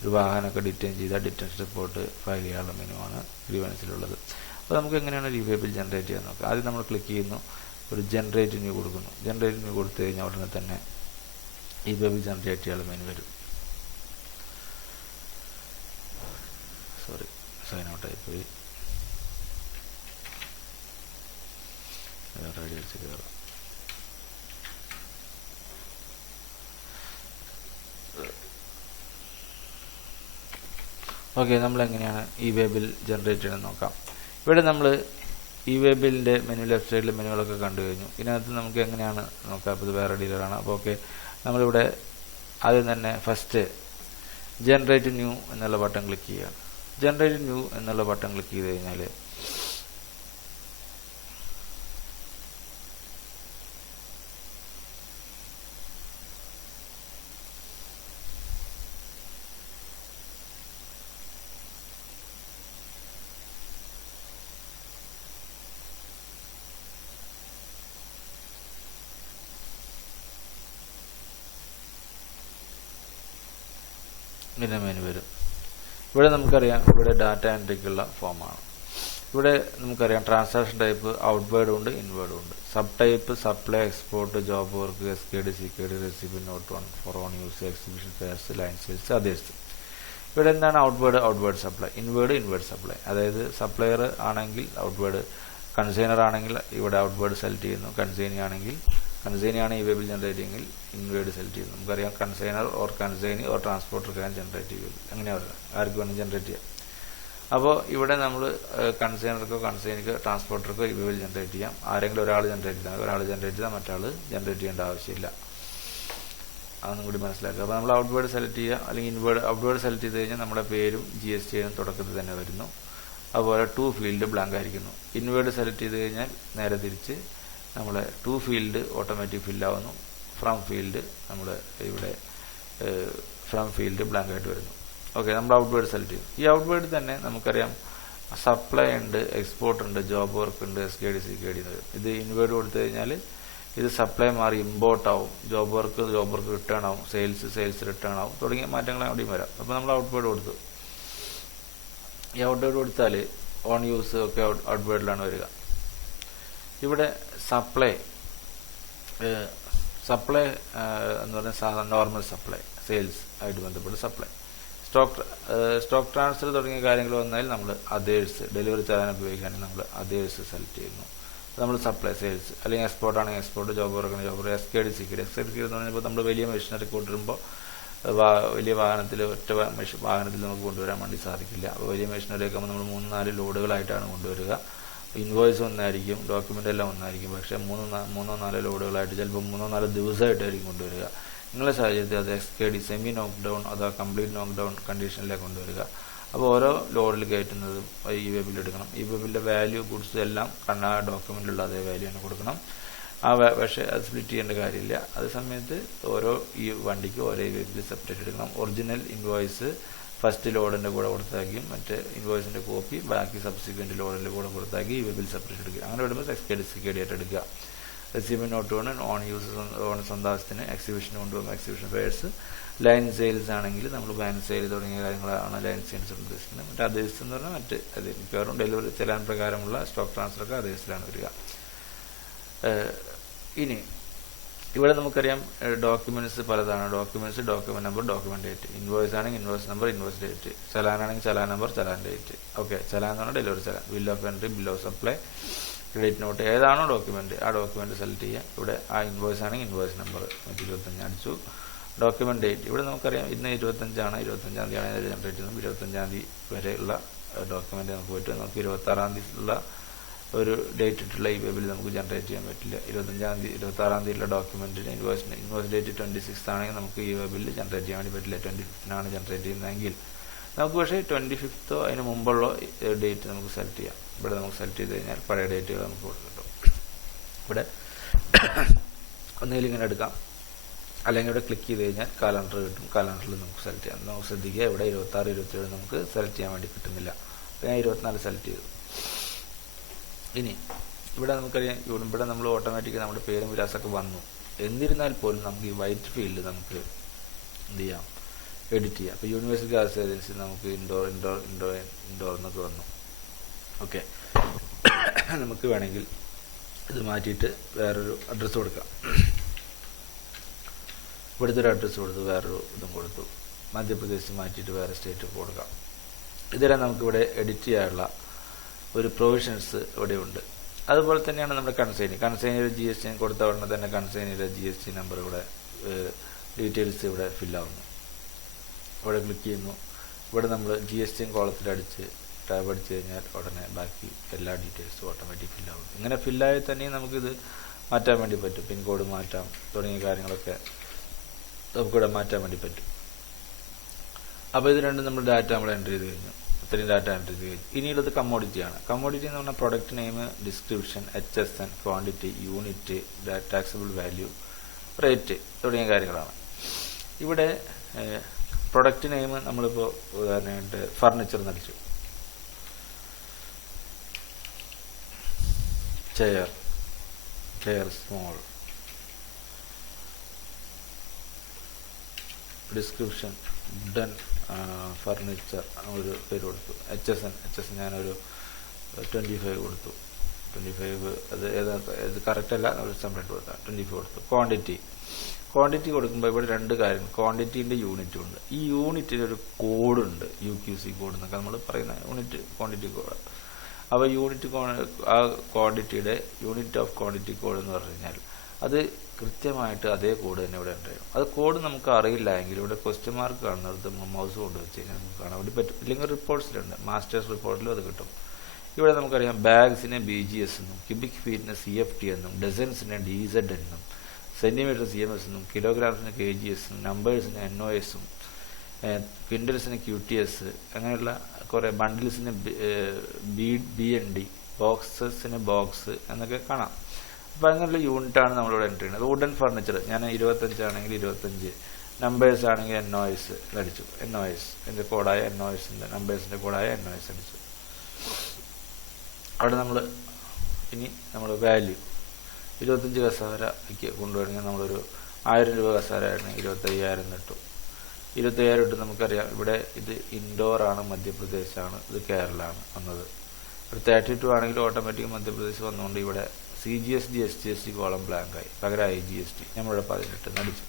ഒരു വാഹനമൊക്കെ ഡിറ്റെയിൻ ചെയ്താൽ ഡിറ്റൻഷൻ റിപ്പോർട്ട് ഫയൽ ചെയ്യാനുള്ള മെനുവാണ് ഗ്രീവൻസിലുള്ളത്. അപ്പോൾ നമുക്ക് എങ്ങനെയാണ് ഇവേ ബിൽ ജനറേറ്റ് ചെയ്യാൻ നോക്കാം. ആദ്യം നമ്മൾ ക്ലിക്ക് ചെയ്യുന്നു, ഒരു ജനറേറ്റ് ന്യൂ കൊടുക്കുന്നു. ജനറേറ്റ് ന്യൂ കൊടുത്തു കഴിഞ്ഞാൽ ഉടനെ തന്നെ ഇവേ ബിൽ ജനറേറ്റ് ചെയ്യാനുള്ള മെനു വരും. സോറി, സൈൻ ഔട്ടായി പോയി. റെഡി വെച്ച് കയറാം. ഓക്കെ, നമ്മളെങ്ങനെയാണ് ഇവേ ബിൽ ജനറേറ്റ് ചെയ്യണമെന്ന് നോക്കാം. ഇവിടെ നമ്മൾ ഇവേ ബില്ലിൻ്റെ മെനു ലെഫ്റ്റ് സൈഡിൽ മെനുകളൊക്കെ കണ്ടു കഴിഞ്ഞു. ഇതിനകത്ത് നമുക്ക് എങ്ങനെയാണ് നോക്കാം. അപ്പോൾ ഇത് വേറെ ഡീലറാണ്. അപ്പോൾ ഓക്കെ, നമ്മളിവിടെ ആദ്യം തന്നെ ഫസ്റ്റ് ജനറേറ്റ് ന്യൂ എന്നുള്ള ബട്ടൺ ക്ലിക്ക് ചെയ്യുകയാണ്. ജനറേറ്റ് ന്യൂ എന്നുള്ള ബട്ടൺ ക്ലിക്ക് ചെയ്ത് കഴിഞ്ഞാൽ ഇതിൻ്റെ മെനു വരും. ഇവിടെ നമുക്കറിയാം, ഇവിടെ ഡാറ്റ എൻട്രിക്കുള്ള ഫോമാണ്. ഇവിടെ നമുക്കറിയാം ട്രാൻസാക്ഷൻ ടൈപ്പ് ഔട്ട്വേർഡും ഉണ്ട് ഇൻവേർഡും ഉണ്ട്. Sub type supply, export, job work, SKD, CKD, recipe, not own for own use, exhibition fairs, line sales, others. ഇവിടെ എന്താണ് ഔട്ട്വേർഡ് സപ്ലൈ, ഇൻവേർഡ് സപ്ലൈ. അതായത് സപ്ലയർ ആണെങ്കിൽ ഔട്ട്വേർഡ്, കൺസൈനർ ആണെങ്കിൽ ഇവിടെ ഔട്ട്വേർഡ് സെലക്ട് ചെയ്യുന്നു. കൺസൈനിയാണ് ഇവേ ബിൽ ജനറേറ്റ് ചെയ്യുമെങ്കിൽ inward select ചെയ്യുന്നു. നമുക്കറിയാം consignor or consignee or transporter ഞാൻ ജനറേറ്റ് ചെയ്യും. അങ്ങനെ പറയാം, ആർക്ക് വേണം ജനറേറ്റ് ചെയ്യാം. അപ്പോൾ ഇവിടെ നമ്മൾ കൺസൈനർക്കോ കൺസൈനിക്കോ ട്രാൻസ്പോർട്ടർക്കോ ഇവേ ബിൽ ജനറേറ്റ് ചെയ്യാം. ആരെങ്കിലും ഒരാൾ ജനറേറ്റ് ചെയ്താൽ മറ്റാൾ ജനറേറ്റ് ചെയ്യേണ്ട ആവശ്യമില്ല. അതൊന്നും കൂടി മനസ്സിലാക്കുക. അപ്പോൾ നമ്മൾ ഔട്ട്വേർഡ് സെലക്ട് ചെയ്യുക, അല്ലെങ്കിൽ ഔട്ട്വേർഡ് സെലക്ട് ചെയ്ത് കഴിഞ്ഞാൽ നമ്മുടെ പേരും GST തുടക്കത്തിൽ തന്നെ വരുന്നു. അതുപോലെ ടു ഫീൽഡ് ബ്ലാങ്ക് ആയിരിക്കുന്നു. ഇൻവേർഡ് സെലക്ട് ചെയ്ത് കഴിഞ്ഞാൽ നേരെ തിരിച്ച് നമ്മളെ ടു ഫീൽഡ് ഓട്ടോമാറ്റിക് ഫില്ലാവുന്നു. ഫ്രം ഫീൽഡ് നമ്മൾ ഇവിടെ ഫ്രം ഫീൽഡ് ബ്ലാങ്ക് ആയിട്ട് വരുന്നു. ഓക്കെ, നമ്മൾ ഔട്ട്വേർഡ് സെലക്ട് ചെയ്യും. ഈ ഔട്ട്വേർഡ് തന്നെ നമുക്കറിയാം സപ്ലൈ ഉണ്ട്, എക്സ്പോർട്ട് ഉണ്ട്, ജോബ് വർക്ക് ഉണ്ട്, SKD, CKD എന്ന് വരും. ഇത് ഇൻവേർഡ് കൊടുത്തു കഴിഞ്ഞാൽ ഇത് സപ്ലൈ മാറി ഇമ്പോർട്ട് ആവും, ജോബ് വർക്ക് റിട്ടേൺ ആവും, സെയിൽസ് റിട്ടേൺ ആവും, തുടങ്ങിയ മാറ്റങ്ങൾ അവിടെയും വരാം. അപ്പോൾ നമ്മൾ ഔട്ട്വേർഡ് കൊടുത്തു. ഈ ഔട്ട്വേർഡ് കൊടുത്താൽ ഓൺ യൂസ് ഒക്കെ ഔട്ട്വേർഡിലാണ് വരിക. ഇവിടെ സപ്ലൈ എന്ന് പറഞ്ഞാൽ നോർമൽ സപ്ലൈ, സെയിൽസ് ആയിട്ട് ബന്ധപ്പെട്ട് സപ്ലൈ, സ്റ്റോക്ക് ട്രാൻസ്ഫർ തുടങ്ങിയ കാര്യങ്ങൾ വന്നാൽ നമ്മൾ അതേഴ്സ്, ഡെലിവറി ചാനൽ ഉപയോഗിക്കുകയാണെങ്കിൽ നമ്മൾ അതേഴ്സ് സെലക്ട് ചെയ്യുന്നു. നമ്മൾ സപ്ലൈ, സെയിൽസ്, അല്ലെങ്കിൽ എക്സ്പോർട്ട് ആണെങ്കിൽ എക്സ്പോർട്ട്, ജോബ് വർക്കാണെങ്കിൽ ജോബ് വർക്ക്, SKD, CKD എന്ന് പറഞ്ഞപ്പോൾ നമ്മൾ വലിയ മെഷീനറി കൊണ്ടുവരുമ്പോൾ വലിയ വാഹനത്തിൽ ഒറ്റ വാഹനത്തിൽ നമുക്ക് കൊണ്ടുവരാൻ വേണ്ടി സാധിക്കില്ല. അപ്പോൾ വലിയ മെഷീനറിയൊക്കെ നമ്മൾ 3-4 ലോഡുകളായിട്ടാണ് കൊണ്ടുവരിക. ഇൻവോയ്സ് ഒന്നായിരിക്കും, ഡോക്യുമെൻ്റ് എല്ലാം ഒന്നായിരിക്കും. പക്ഷേ 3-4 ലോഡുകളായിട്ട്, ചിലപ്പോൾ 3-4 ദിവസമായിട്ടായിരിക്കും കൊണ്ടുവരിക. നിങ്ങളുടെ സാഹചര്യത്തിൽ അത് SKD സെമി നോക്ക് ഡൗൺ അതോ കംപ്ലീറ്റ് നോക്ക് ഡൗൺ കണ്ടീഷനിലേക്ക് കൊണ്ടുവരിക. അപ്പോൾ ഓരോ ലോഡിൽ കയറ്റുന്നതും ഇവേ ബിൽ എടുക്കണം. ഇവേ ബില്ലിൻ്റെ വാല്യൂ ഗുഡ്സ് എല്ലാം ഡോക്യുമെൻറ്റിലുള്ള അതേ വാല്യൂ തന്നെ കൊടുക്കണം. പക്ഷേ അത് സ്പ്ലിറ്റ് ചെയ്യേണ്ട കാര്യമില്ല. അതേ സമയത്ത് ഓരോ ഈ വണ്ടിക്ക് ഓരോ ഇവേ ബിൽ സെപ്പറേറ്റ് എടുക്കണം. ഒറിജിനൽ ഇൻവോയ്സ് ഫസ്റ്റ് ലോഡിൻ്റെ കൂടെ കൊടുത്താക്കിയും മറ്റേ ഇൻവോയ്സിൻ്റെ കോപ്പി ബാക്കി സബ്സിക്വൻറ്റ് ലോഡിൻ്റെ കൂടെ കൊടുത്താക്കി ഇവേ ബിൽ സെപ്പറേറ്റ് എടുക്കുക. അങ്ങനെ വിടുമ്പോൾ SKD, CKD ആയിട്ട് എടുക്കുക. റെസിപ്പി നോട്ട് ഓൺ യൂസ് സ്വന്താവശ്യത്തിന്, എക്സിബിഷൻ കൊണ്ടുപോകും, എക്സിബിഷൻ ഫെയർസ്, ലൈൻ സെയിൽസ് ആണെങ്കിൽ നമ്മൾ വാൻ സെയിൽ തുടങ്ങിയ കാര്യങ്ങളാണ് ലൈൻ സെയിൽസ് ഉദ്ദേശിക്കുന്നത്. മറ്റേ അതേഴ്സ് എന്ന് പറഞ്ഞാൽ അത് മിക്കവാറും ഡെലിവറി ചെലാൻ പ്രകാരമുള്ള സ്റ്റോക്ക് ട്രാൻസ്ഫറൊക്കെ അതേഴ്സിലാണ് വരിക. ഇനി ഇവിടെ നമുക്കറിയാം ഡോക്യുമെൻറ്റ്സ് പലതാണ്. Document number, document date, invoice ആണെങ്കിൽ ഇൻവോയ്സ് നമ്പർ, ഇൻവോയ്സ് ഡേറ്റ്, ചലാനാണെങ്കിൽ challan number, challan date. Okay, challan എന്ന് പറഞ്ഞാൽ delivery challan, bill of entry, bill of supply, credit note, ഏതാണോ ഡോക്യുമെൻറ്റ് ആ ഡോക്യുമെൻറ്റ് സെലക്ട് ചെയ്യുക. ഇവിടെ ആ ഇൻവോയ്സ് ആണെങ്കിൽ ഇൻവോയ്സ് നമ്പർ 125 അടിച്ചു. ഡോക്യുമെൻറ്റ് ഡേറ്റ്, ഇവിടെ നമുക്കറിയാം ഇന്ന് 25 25-ാം തീയതിയാണ് ജനറേറ്റ് ചെയ്യുന്നത്. 25-ാം തീയതി വരെയുള്ള ഡോക്യുമെൻറ്റ് നമുക്ക് പോയിട്ട് നമുക്ക് 26-ാം തീയതിയിലുള്ള ഒരു ഡേറ്റ് ഇട്ടുള്ള ഇവേ ബിൽ നമുക്ക് ജനറേറ്റ് ചെയ്യാൻ പറ്റില്ല. 26-ാം തീയതിയിലുള്ള ഡോക്യുമെൻറ്റിന് ഇൻവോയ്സ് ഡേറ്റ് 26 ആണെങ്കിൽ നമുക്ക് ഇവേ ബില്ല് ജനറേറ്റ് ചെയ്യാൻ വേണ്ടി പറ്റില്ല. 25-നാണ് ജനറേറ്റ് ചെയ്യുന്നതെങ്കിൽ നമുക്ക് പക്ഷേ 25-ഓ അതിന് മുമ്പുള്ള ഡേറ്റ് നമുക്ക് സെലക്ട് ചെയ്യാം. ഇവിടെ നമുക്ക് സെലക്ട് ചെയ്ത് കഴിഞ്ഞാൽ പഴയ ഡേറ്റുകൾ നമുക്ക് കിട്ടും. ഇവിടെ ഒന്നുകിൽ ഇങ്ങനെ എടുക്കാം, അല്ലെങ്കിൽ ഇവിടെ ക്ലിക്ക് ചെയ്ത് കഴിഞ്ഞാൽ കാലണ്ടർ കിട്ടും. കാലണ്ടറിൽ നമുക്ക് സെലക്ട് ചെയ്യാം. നമുക്ക് ശ്രദ്ധിക്കുക, ഇവിടെ 26, 27 നമുക്ക് സെലക്ട് ചെയ്യാൻ വേണ്ടി കിട്ടുന്നില്ല. അപ്പോൾ ഞാൻ 24 സെലക്ട് ചെയ്തു. ഇനി ഇവിടെ നമുക്കറിയാം, ഇവിടെ നമ്മൾ ഓട്ടോമാറ്റിക്കലി നമ്മുടെ പേരും വിലാസമൊക്കെ വന്നു. എന്നിരുന്നാൽ പോലും നമുക്ക് ഈ വൈറ്റ് ഫീൽഡ് നമുക്ക് എന്ത് ചെയ്യാം, എഡിറ്റ് ചെയ്യാം. അപ്പോൾ യൂണിവേഴ്സിറ്റി ഗ്യാസ് ഏജൻസി നമുക്ക് ഇൻഡോർ എന്നൊക്കെ വന്നു. ഓക്കെ, നമുക്ക് വേണമെങ്കിൽ ഇത് മാറ്റിയിട്ട് വേറൊരു അഡ്രസ്സ് കൊടുക്കാം. ഇവിടുത്തെ ഒരു അഡ്രസ്സ് കൊടുത്തു, വേറൊരു ഇതും കൊടുത്തു. മധ്യപ്രദേശ് മാറ്റിയിട്ട് വേറെ സ്റ്റേറ്റ് കൊടുക്കാം. ഇതെല്ലാം നമുക്കിവിടെ എഡിറ്റ് ചെയ്യാനുള്ള ഒരു പ്രൊവിഷൻസ് ഇവിടെ ഉണ്ട്. അതുപോലെ തന്നെയാണ് നമ്മുടെ കൺസൈനിയുടെ GST കൊടുത്ത ഉടനെ തന്നെ കൺസൈനിയുടെ GST നമ്പർ ഇവിടെ ഡീറ്റെയിൽസ് ഇവിടെ ഫില്ലാവുന്നു. ഇവിടെ ക്ലിക്ക് ചെയ്യുന്നു. ഇവിടെ നമ്മൾ GST കോളത്തിൽ അടിച്ച് ടാബ് അടിച്ച് കഴിഞ്ഞാൽ ഉടനെ ബാക്കി എല്ലാ ഡീറ്റെയിൽസും ഓട്ടോമാറ്റിക് ഫില്ലാവും. ഇങ്ങനെ ഫില്ലായാൽ തന്നെ നമുക്കിത് മാറ്റാൻ വേണ്ടി പറ്റും. പിൻകോഡ് മാറ്റാം, തുടങ്ങിയ കാര്യങ്ങളൊക്കെ നമുക്കിവിടെ മാറ്റാൻ വേണ്ടി പറ്റും. അപ്പോൾ ഇത് രണ്ടും നമ്മൾ ഡാറ്റ നമ്മൾ എൻ്റർ ചെയ്ത് കഴിഞ്ഞു. ഇത്രയും ഡാറ്റ എൻ്റർ ചെയ്ത് കഴിഞ്ഞു. ഇനിയുള്ളത് കമ്മോഡിറ്റിയാണ്. കമ്മോഡിറ്റി എന്ന് പറഞ്ഞാൽ product name, description, HSN, quantity, unit, taxable value, rate തുടങ്ങിയ കാര്യങ്ങളാണ്. ഇവിടെ പ്രൊഡക്റ്റ് നെയിം നമ്മളിപ്പോൾ ഉദാഹരണമായിട്ട് ഫർണിച്ചർ നടിച്ചു. Chair small. Description wooden furniture ഒരു പേര് കൊടുത്തു. HSN ഞാനൊരു 25 കൊടുത്തു. 25 അത് ഇത് കറക്റ്റ് അല്ല, ഒരു സെപ്പറേറ്റ് കൊടുത്താൽ 25 കൊടുത്തു. ക്വാണ്ടിറ്റി കൊടുക്കുമ്പോൾ ഇവിടെ രണ്ട് കാര്യങ്ങൾ, ക്വാണ്ടിറ്റീൻ്റെ യൂണിറ്റും ഉണ്ട്. ഈ യൂണിറ്റിന് ഒരു കോഡുണ്ട്, UQC കോഡ് എന്നൊക്കെ നമ്മൾ പറയുന്ന ക്വാണ്ടിറ്റി കോഡ്. അപ്പോൾ ആ ക്വാണ്ടിറ്റിയുടെ യൂണിറ്റ് ഓഫ് ക്വാണ്ടിറ്റി കോഡ് എന്ന് പറഞ്ഞു കഴിഞ്ഞാൽ അത് കൃത്യമായിട്ട് അതേ കോഡ് തന്നെ ഇവിടെ ഉണ്ടായിരുന്നു. അത് കോഡ് നമുക്ക് അറിയില്ല എങ്കിൽ ഇവിടെ ക്വസ്റ്റ്യൻ മാർക്ക് കാണുന്നത് മൗസ് കൊണ്ട് വെച്ച് കഴിഞ്ഞാൽ നമുക്ക് കാണാൻ വേണ്ടി പറ്റും. ഇല്ലെങ്കിൽ റിപ്പോർട്ട്സിലുണ്ട്, മാസ്റ്റേഴ്സ് റിപ്പോർട്ടിലും അത് കിട്ടും. ഇവിടെ നമുക്കറിയാം ബാഗ്സിനെ BGS എന്നും, ക്യൂബിക് ഫീറ്റിനെ CFT എന്നും, ഡസൻസിനെ DZ എന്നും, സെൻറ്റിമീറ്റർ CMS എന്നും, കിലോഗ്രാംസിന് KGS എന്നും, നമ്പേഴ്സിന് NOS ഉം, ക്വിൻ്റൽസിന് QTS, അങ്ങനെയുള്ള കുറേ ബണ്ടിൽസിന് BND, ബോക്സസിന് ബോക്സ് എന്നൊക്കെ കാണാം. അപ്പോൾ അങ്ങനെയുള്ള യൂണിറ്റാണ് നമ്മളിവിടെ എൻ്റർ ചെയ്യുന്നത്. വുഡൻ ഫർണിച്ചർ ഞാൻ 25 ആണെങ്കിൽ 25, നമ്പേഴ്സ് ആണെങ്കിൽ NOS അടിച്ചു. NOS എൻ്റെ കോഡായ NOSൻ്റെ നമ്പേഴ്സിൻ്റെ കോഡായ NOS അടിച്ചു. അവിടെ നമ്മൾ വാല്യൂ 25 കസാരയ്ക്ക് കൊണ്ടുവരണമെങ്കിൽ നമ്മളൊരു 1000 രൂപ കസാര ആയിരുന്നെങ്കിൽ 25,000 ഇട്ടു. 25,000 ഇട്ട് നമുക്കറിയാം ഇവിടെ ഇത് ഇൻഡോറാണ്, മധ്യപ്രദേശാണ്, ഇത് കേരളമാണ് വന്നത്. ഒരു 32 ആണെങ്കിൽ ഓട്ടോമാറ്റിക് മധ്യപ്രദേശ് വന്നുകൊണ്ട് ഇവിടെ CGST SGST കോളം ബ്ലാങ്കായി, പകരം IGST നമ്മളിവിടെ 18 നടിച്ചു,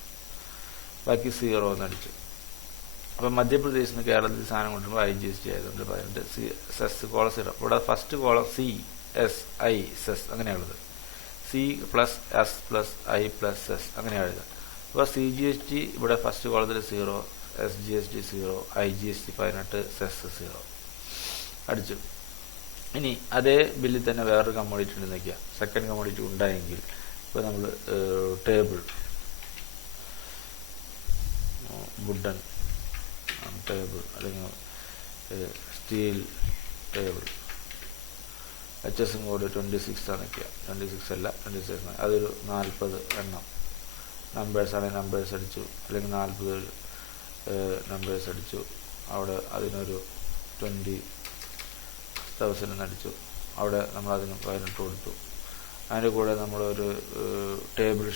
ബാക്കി 0 നടിച്ചു. അപ്പം മധ്യപ്രദേശിൽ നിന്ന് കേരളത്തിൽ സാധനം കൊണ്ടുവരുമ്പോൾ IGST ആയതുകൊണ്ട് 18, സെസ് കോളം 0. ഇവിടെ ഫസ്റ്റ് കോളം CSI സെസ് അങ്ങനെയുള്ളത്, C+S+I+S അങ്ങനെയാണ് എഴുതുക. അപ്പോൾ CGST ഇവിടെ ഫസ്റ്റ് കോളത്തിൽ 0, SGST 0, IGST 18, സെസ് 0 അടിച്ചു. ഇനി അതേ ബില്ലിൽ തന്നെ വേറൊരു കമ്മോഡിറ്റി ഉണ്ടെന്ന് വയ്ക്കുക. സെക്കൻഡ് കമ്മോഡിറ്റി ഉണ്ടായെങ്കിൽ ഇപ്പോൾ നമ്മൾ ടേബിൾ, വുഡൻ ടേബിൾ അല്ലെങ്കിൽ സ്റ്റീൽ ടേബിൾ, HSN കോഡ് 26 ആണ് വയ്ക്കുക. 26 അല്ല 26, അതൊരു 40 എണ്ണം. നമ്പേഴ്സ് ആണെങ്കിൽ നമ്പേഴ്സ് അടിച്ചു, അല്ലെങ്കിൽ 40 നമ്പേഴ്സ് അടിച്ചു. അവിടെ അതിനൊരു 20,000 അടിച്ചു. അവിടെ നമ്മളതിന് 18 കൊടുത്തു. അതിൻ്റെ കൂടെ നമ്മളൊരു ടേബിൾ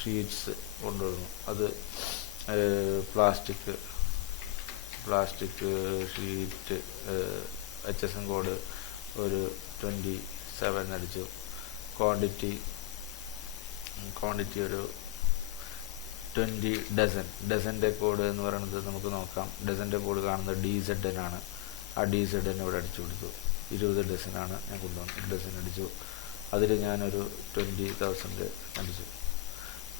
ഷീറ്റ്സ് കൊണ്ടുവരുന്നു. അത് പ്ലാസ്റ്റിക് ഷീറ്റ് HSN കോഡ് ഒരു 27 അടിച്ചു. ക്വാണ്ടിറ്റി ഒരു 20 ഡസൻ്റെ കോഡ് എന്ന് പറയുന്നത് നമുക്ക് നോക്കാം. ഡസൻ്റെ കോഡ് കാണുന്നത് DZN ആണ്. ആ DZN ഇവിടെ അടിച്ചു കൊടുത്തു. 20 ഡസനാണ് ഞാൻ കൊണ്ടുവന്നത്. ഡസൻ അടിച്ചു. അതിൽ ഞാനൊരു 20,000 അടിച്ചു.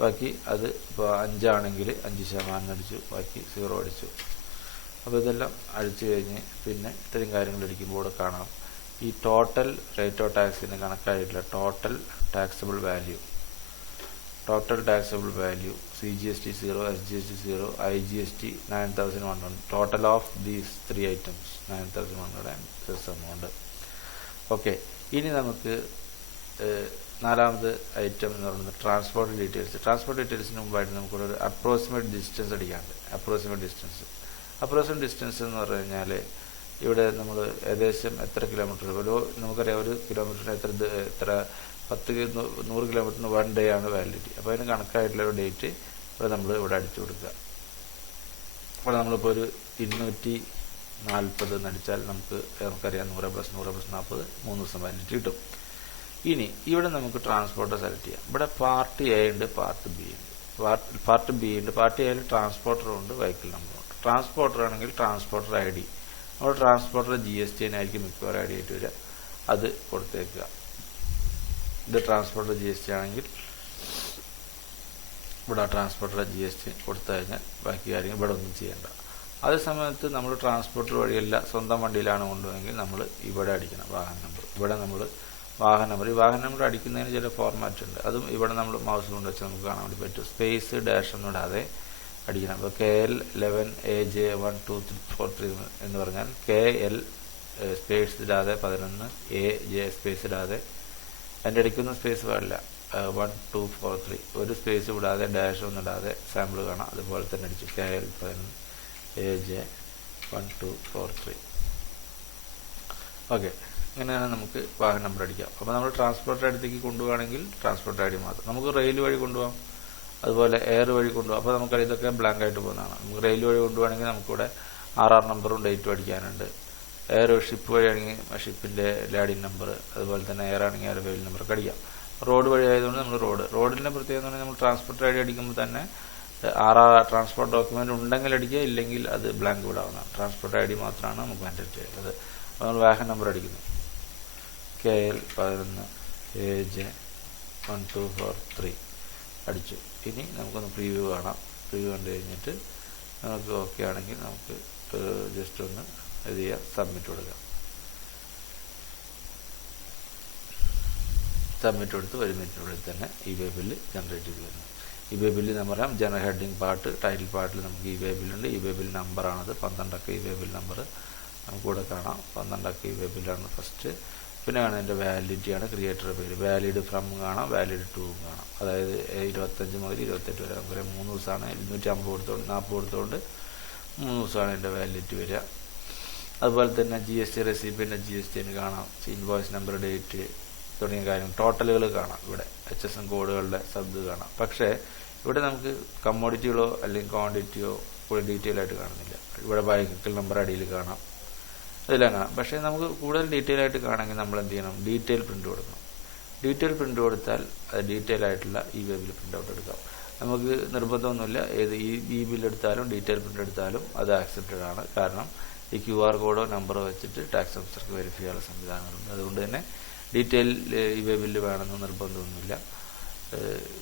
ബാക്കി അത് ഇപ്പോൾ 5 ആണെങ്കിൽ 5% അടിച്ചു, ബാക്കി 0 അടിച്ചു. അപ്പോൾ ഇതെല്ലാം അടിച്ചു കഴിഞ്ഞ് പിന്നെ ഇത്രയും കാര്യങ്ങൾ അടിക്കുമ്പോൾ കാണാം ഈ ടോട്ടൽ റേറ്റ് ഓഫ് ടാക്സിന് കണക്കായിട്ടുള്ള total taxable value CGST 0, SGST 0, IGST 9,100. Total of these 3 items 9,100 and this amount. Okay, ഇനി നമുക്ക് നാലാമത് ഐറ്റം എന്ന് പറയുന്നത് ട്രാൻസ്പോർട്ട് ഡീറ്റെയിൽസ്. ട്രാൻസ്പോർട്ട് ഡീറ്റെയിൽസിന് മുമ്പായിട്ട് നമുക്കൊരു അപ്രോക്സിമേറ്റ് ഡിസ്റ്റൻസ് അടിക്കാനുണ്ട്. അപ്രോക്സിമേറ്റ് ഡിസ്റ്റൻസ് എന്ന് പറഞ്ഞു കഴിഞ്ഞാൽ ഇവിടെ നമ്മൾ ഏകദേശം എത്ര കിലോമീറ്റർ, നമുക്കറിയാം ഒരു കിലോമീറ്ററിന് എത്ര 100 കിലോമീറ്ററിന് 1 ഡേ ആണ് വാലിഡിറ്റി. അപ്പോൾ അതിന് കണക്കായിട്ടുള്ള ഒരു ഡേറ്റ് ഇവിടെ നമ്മൾ ഇവിടെ അടിച്ചു കൊടുക്കുക. അപ്പോൾ നമ്മളിപ്പോൾ ഒരു 240 എന്നടിച്ചാൽ നമുക്കറിയാം 100 + 100 + 40 3 ദിവസം വാലിഡിറ്റി കിട്ടും. ഇനി ഇവിടെ നമുക്ക് ട്രാൻസ്പോർട്ടർ സെലക്ട് ചെയ്യാം. ഇവിടെ പാർട്ട് എ ഉണ്ട്, പാർട്ട് ബി ഉണ്ട്. പാർട്ട് എയിൽ ട്രാൻസ്പോർട്ടർ ഉണ്ട്, വെഹിക്കിൾ നമ്പറുണ്ട്. ട്രാൻസ്പോർട്ടർ ആണെങ്കിൽ ട്രാൻസ്പോർട്ടർ ഐ ഡി, നമ്മുടെ ട്രാൻസ്പോർട്ടർ GST ആയിരിക്കും മിക്കവാറും ഐ ഡി ആയിട്ട് വരിക, അത് കൊടുത്തേക്കുക. ഇത് ട്രാൻസ്പോർട്ടർ GST ആണെങ്കിൽ ഇവിടെ ട്രാൻസ്പോർട്ടർ GST കൊടുത്തു കഴിഞ്ഞാൽ ബാക്കി കാര്യങ്ങൾ ഇവിടെ ഒന്നും ചെയ്യേണ്ട. അതേ സമയത്ത് നമ്മൾ ട്രാൻസ്പോർട്ടർ വഴിയല്ല, സ്വന്തം വണ്ടിയിലാണ് കൊണ്ടുപോയെങ്കിൽ നമ്മൾ ഇവിടെ അടിക്കണം വാഹന നമ്പർ. ഇവിടെ നമ്മൾ വാഹന നമ്പർ അടിക്കുന്നതിന് ചില ഫോർമാറ്റ് ഉണ്ട്, അതും ഇവിടെ നമ്മൾ മൗസ് കൊണ്ട് വെച്ച് നമുക്ക് കാണാൻ വേണ്ടി പറ്റും. സ്പേസ് ഡാഷ് ഒന്നും ഇടാതെ അടിക്കണം. അപ്പോൾ KL 11 AJ 12343 എന്ന് പറഞ്ഞാൽ KL സ്പേസ് ഇടാതെ 11 AJ സ്പേസ് ഇടാതെ, അതിൻ്റെ അടിക്കുന്ന സ്പേസ് പാടില്ല, 1243 ഒരു സ്പേസ് വിടാതെ ഡാഷ് ഒന്നും ഇടാതെ സാമ്പിൾ കാണാം. അതുപോലെ തന്നെ അടിച്ചു KL 11 AJ 1243. ഓക്കെ, ഇങ്ങനെയാണ് നമുക്ക് വാഹന നമ്പർ അടിക്കാം. അപ്പോൾ നമ്മൾ ട്രാൻസ്പോർട്ടർ അടുത്തേക്ക് കൊണ്ടുപോവുകയാണെങ്കിൽ ട്രാൻസ്പോർട്ടർ ഐ ഡി മാത്രം. നമുക്ക് റെയിൽ വഴി കൊണ്ടുപോകാം, അതുപോലെ എയർ വഴി കൊണ്ടുപോകാം. അപ്പോൾ നമുക്ക് ഇതൊക്കെ ബ്ലാങ്ക് ആയിട്ട് പോകുന്നതാണ്. നമുക്ക് റെയിൽ വഴി കൊണ്ടുപോകണമെങ്കിൽ നമുക്കിവിടെ RR നമ്പറും ഡേറ്റും അടിക്കാനുണ്ട്. എയർ ഷിപ്പ് വഴിയാണെങ്കിൽ ഷിപ്പിൻ്റെ ലാഡിൻ നമ്പർ, അതുപോലെ തന്നെ എയർ ആണെങ്കിൽ എയർ വെയിൽ നമ്പറൊക്കെ അടിക്കാം. റോഡ് വഴി ആയതുകൊണ്ട് നമ്മൾ റോഡിൻ്റെ പ്രത്യേകത എന്ന് പറഞ്ഞാൽ നമ്മൾ ട്രാൻസ്പോർട്ടർ ഐ ഡി അടിക്കുമ്പോൾ തന്നെ RR ട്രാൻസ്പോർട്ട് ഡോക്യുമെൻ്റ് ഉണ്ടെങ്കിൽ അടിക്കുക, ഇല്ലെങ്കിൽ അത് ബ്ലാങ്ക് വിടാവുന്നതാണ്. ട്രാൻസ്പോർട്ട് ഐ ഡി മാത്രമാണ് നമുക്ക് മാൻഡേറ്റ് ചെയ്യുന്നത്. അപ്പോൾ നമ്മൾ വാഹന നമ്പർ അടിക്കുന്നു, KL 11 AJ 1243 അടിച്ചു. ഇനി നമുക്കൊന്ന് പ്രീവ്യൂ കാണാം. പ്രീവ്യൂ കണ്ടു കഴിഞ്ഞിട്ട് നമുക്ക് ഓക്കെ ആണെങ്കിൽ നമുക്ക് ജസ്റ്റ് ഒന്ന് ഇത് ചെയ്യാം, സബ്മിറ്റ് കൊടുക്കാം. സബ്മിറ്റ് കൊടുത്ത് 1 മിനിറ്റിനുള്ളിൽ തന്നെ Eway ബില്ല് ജനറേറ്റ് ചെയ്ത് വരുന്നു. Eway ബില്ല് നമ്മൾ പറയാം, ഹെഡിങ് പാർട്ട്, ടൈറ്റിൽ പാർട്ടിൽ നമുക്ക് Eway ബില്ലുണ്ട്. Eway ബിൽ നമ്പറാണത് 12 അക്ക Eway ബിൽ നമ്പർ നമുക്കിവിടെ കാണാം. 12 അക്ക Eway ബില്ലാണ് ഫസ്റ്റ്. പിന്നെ കാണാം എൻ്റെ വാലിഡിറ്റിയാണ്, ക്രിയേറ്റർ പേര്, വാലിഡ് ഫ്രം കാണാം, വാലിഡ് ടു കാണാം. അതായത് 25 മുതൽ 28 വരെ നമുക്കറിയാം 3 ദിവസമാണ്. 250 കൊടുത്തോണ്ട് 40 കൊടുത്തുകൊണ്ട് 3 ദിവസമാണ് എൻ്റെ വാലിഡിറ്റി വരിക. അതുപോലെ തന്നെ GST റെസിപ്പിൻ്റെ GST കാണാം, ഇൻവോയ്സ് നമ്പർ, ഡേറ്റ് തുടങ്ങിയ കാര്യങ്ങൾ, ടോട്ടലുകൾ കാണാം. ഇവിടെ HSN കോഡുകളുടെ സബ് കാണാം. പക്ഷേ ഇവിടെ നമുക്ക് കമ്മോഡിറ്റികളോ അല്ലെങ്കിൽ ക്വാണ്ടിറ്റിയോ കൂടെ ഡീറ്റെയിൽ ആയിട്ട് കാണുന്നില്ല. ഇവിടെ വെഹിക്കിൾ നമ്പർ അടിയിൽ കാണാം, അതെല്ലാം കാണാം. പക്ഷേ നമുക്ക് കൂടുതൽ ഡീറ്റെയിൽ ആയിട്ട് കാണണമെങ്കിൽ നമ്മൾ എന്ത് ചെയ്യണം, ഡീറ്റെയിൽ പ്രിൻ്റ് കൊടുക്കണം. ഡീറ്റെയിൽ പ്രിൻ്റ് കൊടുത്താൽ അത് ഡീറ്റെയിൽ ആയിട്ടുള്ള Eway ബിൽ പ്രിൻ്റ് ഔട്ട് എടുക്കാം. നമുക്ക് നിർബന്ധമൊന്നുമില്ല, ഏത് ഈ ബിൽ എടുത്താലും ഡീറ്റെയിൽ പ്രിൻ്റ് എടുത്താലും അത് ആക്സെപ്റ്റഡ് ആണ്. കാരണം ഈ QR കോഡോ നമ്പറോ വെച്ചിട്ട് ടാക്സ് ഓഫീസർക്ക് വെരിഫൈ ചെയ്യാനുള്ള സംവിധാനങ്ങളുണ്ട്. അതുകൊണ്ട് തന്നെ ഡീറ്റെയിൽ Eway ബില്ല് വേണമെന്ന് നിർബന്ധമൊന്നുമില്ല,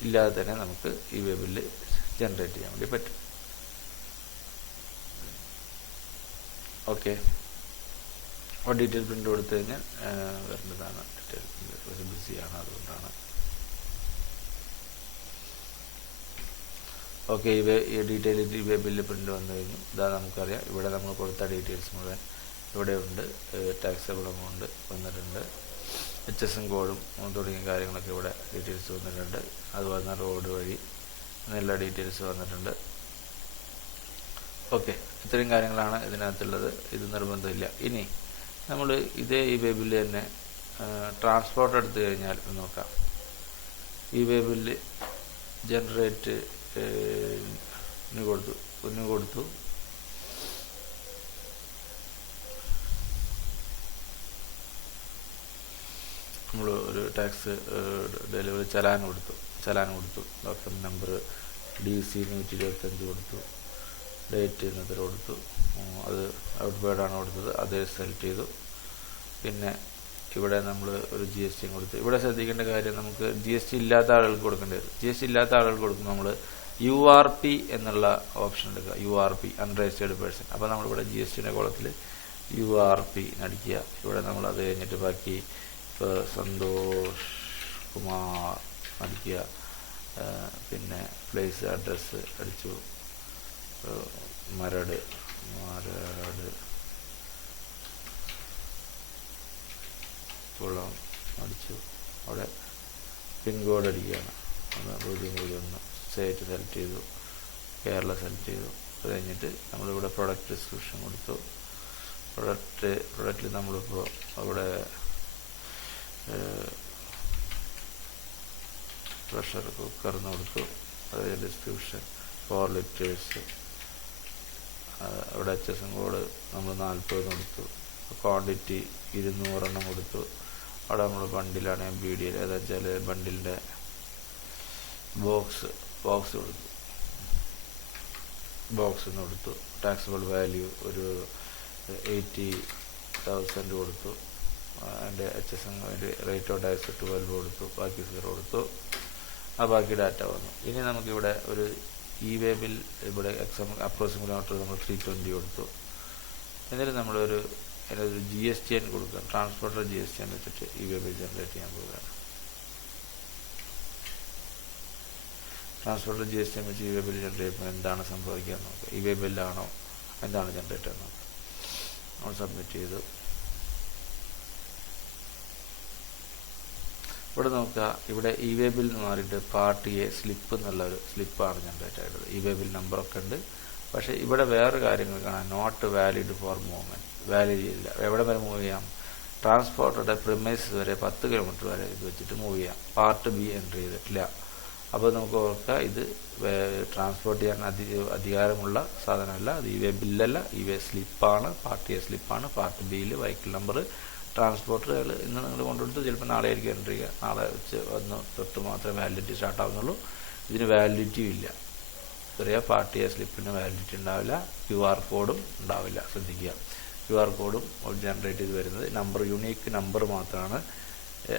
ഇല്ലാതെ തന്നെ നമുക്ക് Eway ബില്ല് ജനറേറ്റ് ചെയ്യാൻ വേണ്ടി പറ്റും. ഓക്കെ, അപ്പോൾ ഡീറ്റെയിൽ പ്രിൻ്റ് കൊടുത്തു കഴിഞ്ഞാൽ വരേണ്ടതാണ്. ഡീറ്റെയിൽ പ്രിൻ്റ് ബിസിയാണ്, അതുകൊണ്ടാണ്. Okay, detail Eway bill print വന്നു കഴിഞ്ഞു. ഇതാ നമുക്കറിയാം, ഇവിടെ നമ്മൾ കൊടുത്ത ഡീറ്റെയിൽസ് മുഴുവൻ ഇവിടെ ഉണ്ട്. ടാക്സബിൾ എമൗണ്ട് വന്നിട്ടുണ്ട്, HSN കോഡും തുടങ്ങിയ കാര്യങ്ങളൊക്കെ ഇവിടെ ഡീറ്റെയിൽസ് വന്നിട്ടുണ്ട്. അതുപോലെ തന്നെ റോഡ് വഴി എല്ലാ ഡീറ്റെയിൽസ് വന്നിട്ടുണ്ട്. ഓക്കെ, ഇത്രയും കാര്യങ്ങളാണ് ഇതിനകത്തുള്ളത്. ഇത് നിർബന്ധമില്ല. ഇനി നമ്മൾ ഇതേ Eway ബില്ല് തന്നെ ട്രാൻസ്പോർട്ട് എടുത്തു കഴിഞ്ഞാൽ നോക്കാം. Eway ബില്ല് ജനറേറ്റ് കൊടുത്തു. നമ്മൾ ഒരു ടാക്സ് ഡെലിവറി ചലാൻ കൊടുത്തു. ഡോക്യുമെൻ്റ് നമ്പർ DC 125 കൊടുത്തു, ഡേറ്റ് ഇന്നത്തെ കൊടുത്തു, അത് ഔട്ട് ബേർഡാണ് കൊടുത്തത്, അത് സെലക്ട് ചെയ്തു. പിന്നെ ഇവിടെ നമ്മൾ ഒരു GST കൊടുത്തു. ഇവിടെ ശ്രദ്ധിക്കേണ്ട കാര്യം, നമുക്ക് GST ഇല്ലാത്ത ആളുകൾക്ക് കൊടുക്കേണ്ടി വരും. GST ഇല്ലാത്ത ആളുകൾക്ക് കൊടുക്കുമ്പോൾ നമ്മൾ URP എന്നുള്ള ഓപ്ഷൻ എടുക്കുക, URP അൺരജിസ്റ്റേർഡ് പേഴ്സൺ. അപ്പോൾ നമ്മളിവിടെ GSTയുടെ കോളത്തിൽ URP അടിക്കുക. ഇവിടെ നമ്മൾ അത് കഴിഞ്ഞിട്ട് ബാക്കി ഇപ്പോൾ സന്തോഷ് കുമാർ അടിക്കുക. പിന്നെ പ്ലേസ് അഡ്രസ്സ് അടിച്ചു, മരട് കുളം അടിച്ചു. അവിടെ പിൻ കോഡ് അടിക്കുകയാണ്. 001 സ്റ്റേറ്റ് സെലക്ട് ചെയ്തു, കേരള സെലക്ട് ചെയ്തു. അത് കഴിഞ്ഞിട്ട് നമ്മളിവിടെ പ്രൊഡക്റ്റ് ഡിസ്ക്രിപ്ഷൻ കൊടുത്തു. പ്രൊഡക്റ്റിൽ നമ്മളിപ്പോൾ അവിടെ പ്രഷർ കുക്കറിന് കൊടുത്തു. അത് ഡിസ്ക്രിപ്ഷൻ 4 liters. അവിടെ HSM കോഡ് നമ്മൾ 40 കൊടുത്തു. ക്വാണ്ടിറ്റി 200 കൊടുത്തു. അവിടെ നമ്മൾ ബണ്ടിലാണ് BDL, ഏതാ വെച്ചാൽ ബണ്ടിലിൻ്റെ ബോക്സ് കൊടുത്തു. ബോക്സിന് കൊടുത്തു. ടാക്സബിൾ വാല്യൂ ഒരു 80,000 കൊടുത്തു. അതിൻ്റെ HSM റേറ്റ് ഓഫ് ടാക്സ് 12 കൊടുത്തു. ബാക്കി 0 കൊടുത്തു. ബാക്കി ഡാറ്റ വന്നു. ഇനി നമുക്കിവിടെ ഒരു Eway ബിൽ ഇവിടെ അപ്രോക്സിമേറ്റ് നമ്മൾ 320 കൊടുത്തു. എന്നിട്ട് നമ്മളൊരു GST കൊടുക്കുക. ട്രാൻസ്പോർട്ടർ GST വെച്ചിട്ട് Eway ബിൽ ജനറേറ്റ് ചെയ്യാൻ പോവുകയാണ്. ട്രാൻസ്പോർട്ടർ GST വെച്ച് Eway ബിൽ ജനറേറ്റ് ചെയ്യുമ്പോൾ എന്താണ് സംഭവിക്കുക നോക്കുക. Eway ബില്ലാണോ എന്താണ് ജനറേറ്റ് ചെയ്യുന്നത് നോക്കുക. നമ്മൾ സബ്മിറ്റ് ചെയ്തു. ഇവിടെ നോക്കുക, ഇവിടെ Eway ബിൽ എന്ന് മാറിയിട്ട് പാർട്ട് എ സ്ലിപ്പ് എന്നുള്ളൊരു സ്ലിപ്പാണ് ജനറേറ്റ് ആയിട്ടുള്ളത്. Eway ബിൽ നമ്പറൊക്കെ ഉണ്ട്. പക്ഷേ ഇവിടെ വേറെ കാര്യങ്ങൾ കാണാം. Not valid for movement, valid ചെയ്യില്ല. എവിടെ വരെ മൂവ് ചെയ്യാം? ട്രാൻസ്പോർട്ടറുടെ പ്രിമൈസസ് വരെ 10 കിലോമീറ്റർ വരെ ഇത് വെച്ചിട്ട് മൂവ് ചെയ്യാം. പാർട്ട് ബി എൻട്രി ചെയ്തിട്ടില്ല. അപ്പോൾ നമുക്ക് ഓർക്കുക, ഇത് ട്രാൻസ്പോർട്ട് ചെയ്യാൻ അധികാരമുള്ള സാധനമല്ല. അത് Eway ബില്ലല്ല, Eway സ്ലിപ്പാണ്. പാർട്ട് എ സ്ലിപ്പാണ്. പാർട്ട് ബിയിൽ വെഹിക്കിൾ നമ്പർ ട്രാൻസ്പോർട്ടറുകൾ ഇന്ന് നിങ്ങൾ കൊണ്ടുകൊടുത്ത് ചിലപ്പോൾ നാളെ ആയിരിക്കും എൻട്രി ചെയ്യുക. നാളെ വെച്ച് വന്ന് തൊട്ട് മാത്രമേ വാലിഡിറ്റി സ്റ്റാർട്ട് ആവുന്നുള്ളൂ. ഇതിന് വാലിഡിറ്റിയും ഇല്ല. ചെറിയ പാർട്ടി സ്ലിപ്പിന് വാലിഡിറ്റി ഉണ്ടാവില്ല. QR കോഡും ഉണ്ടാവില്ല. ശ്രദ്ധിക്കുക, QR കോഡും ജനറേറ്റ് ചെയ്ത് വരുന്നത് നമ്പർ, യുണീക്ക് നമ്പർ മാത്രമാണ്.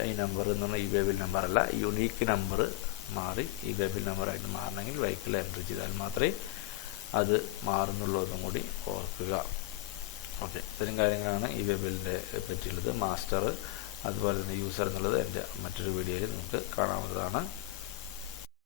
ഈ നമ്പർ എന്ന് പറഞ്ഞാൽ Eway ബിൽ നമ്പറല്ല. യുണീക്ക് നമ്പർ മാറി Eway ബിൽ നമ്പറായിട്ട് മാറണമെങ്കിൽ വെഹിക്കിൾ എൻട്രി ചെയ്താൽ മാത്രമേ അത് മാറുന്നുള്ളതും കൂടി ഓർക്കുക. ഓക്കെ, ഇത്തരം കാര്യങ്ങളാണ് Eway ബില്ലിൻ്റെ പറ്റിയുള്ളത്. മാസ്റ്റർ അതുപോലെ തന്നെ യൂസർ എന്നുള്ളത് എൻ്റെ മറ്റൊരു വീഡിയോയിൽ നമുക്ക് കാണാവുന്നതാണ്.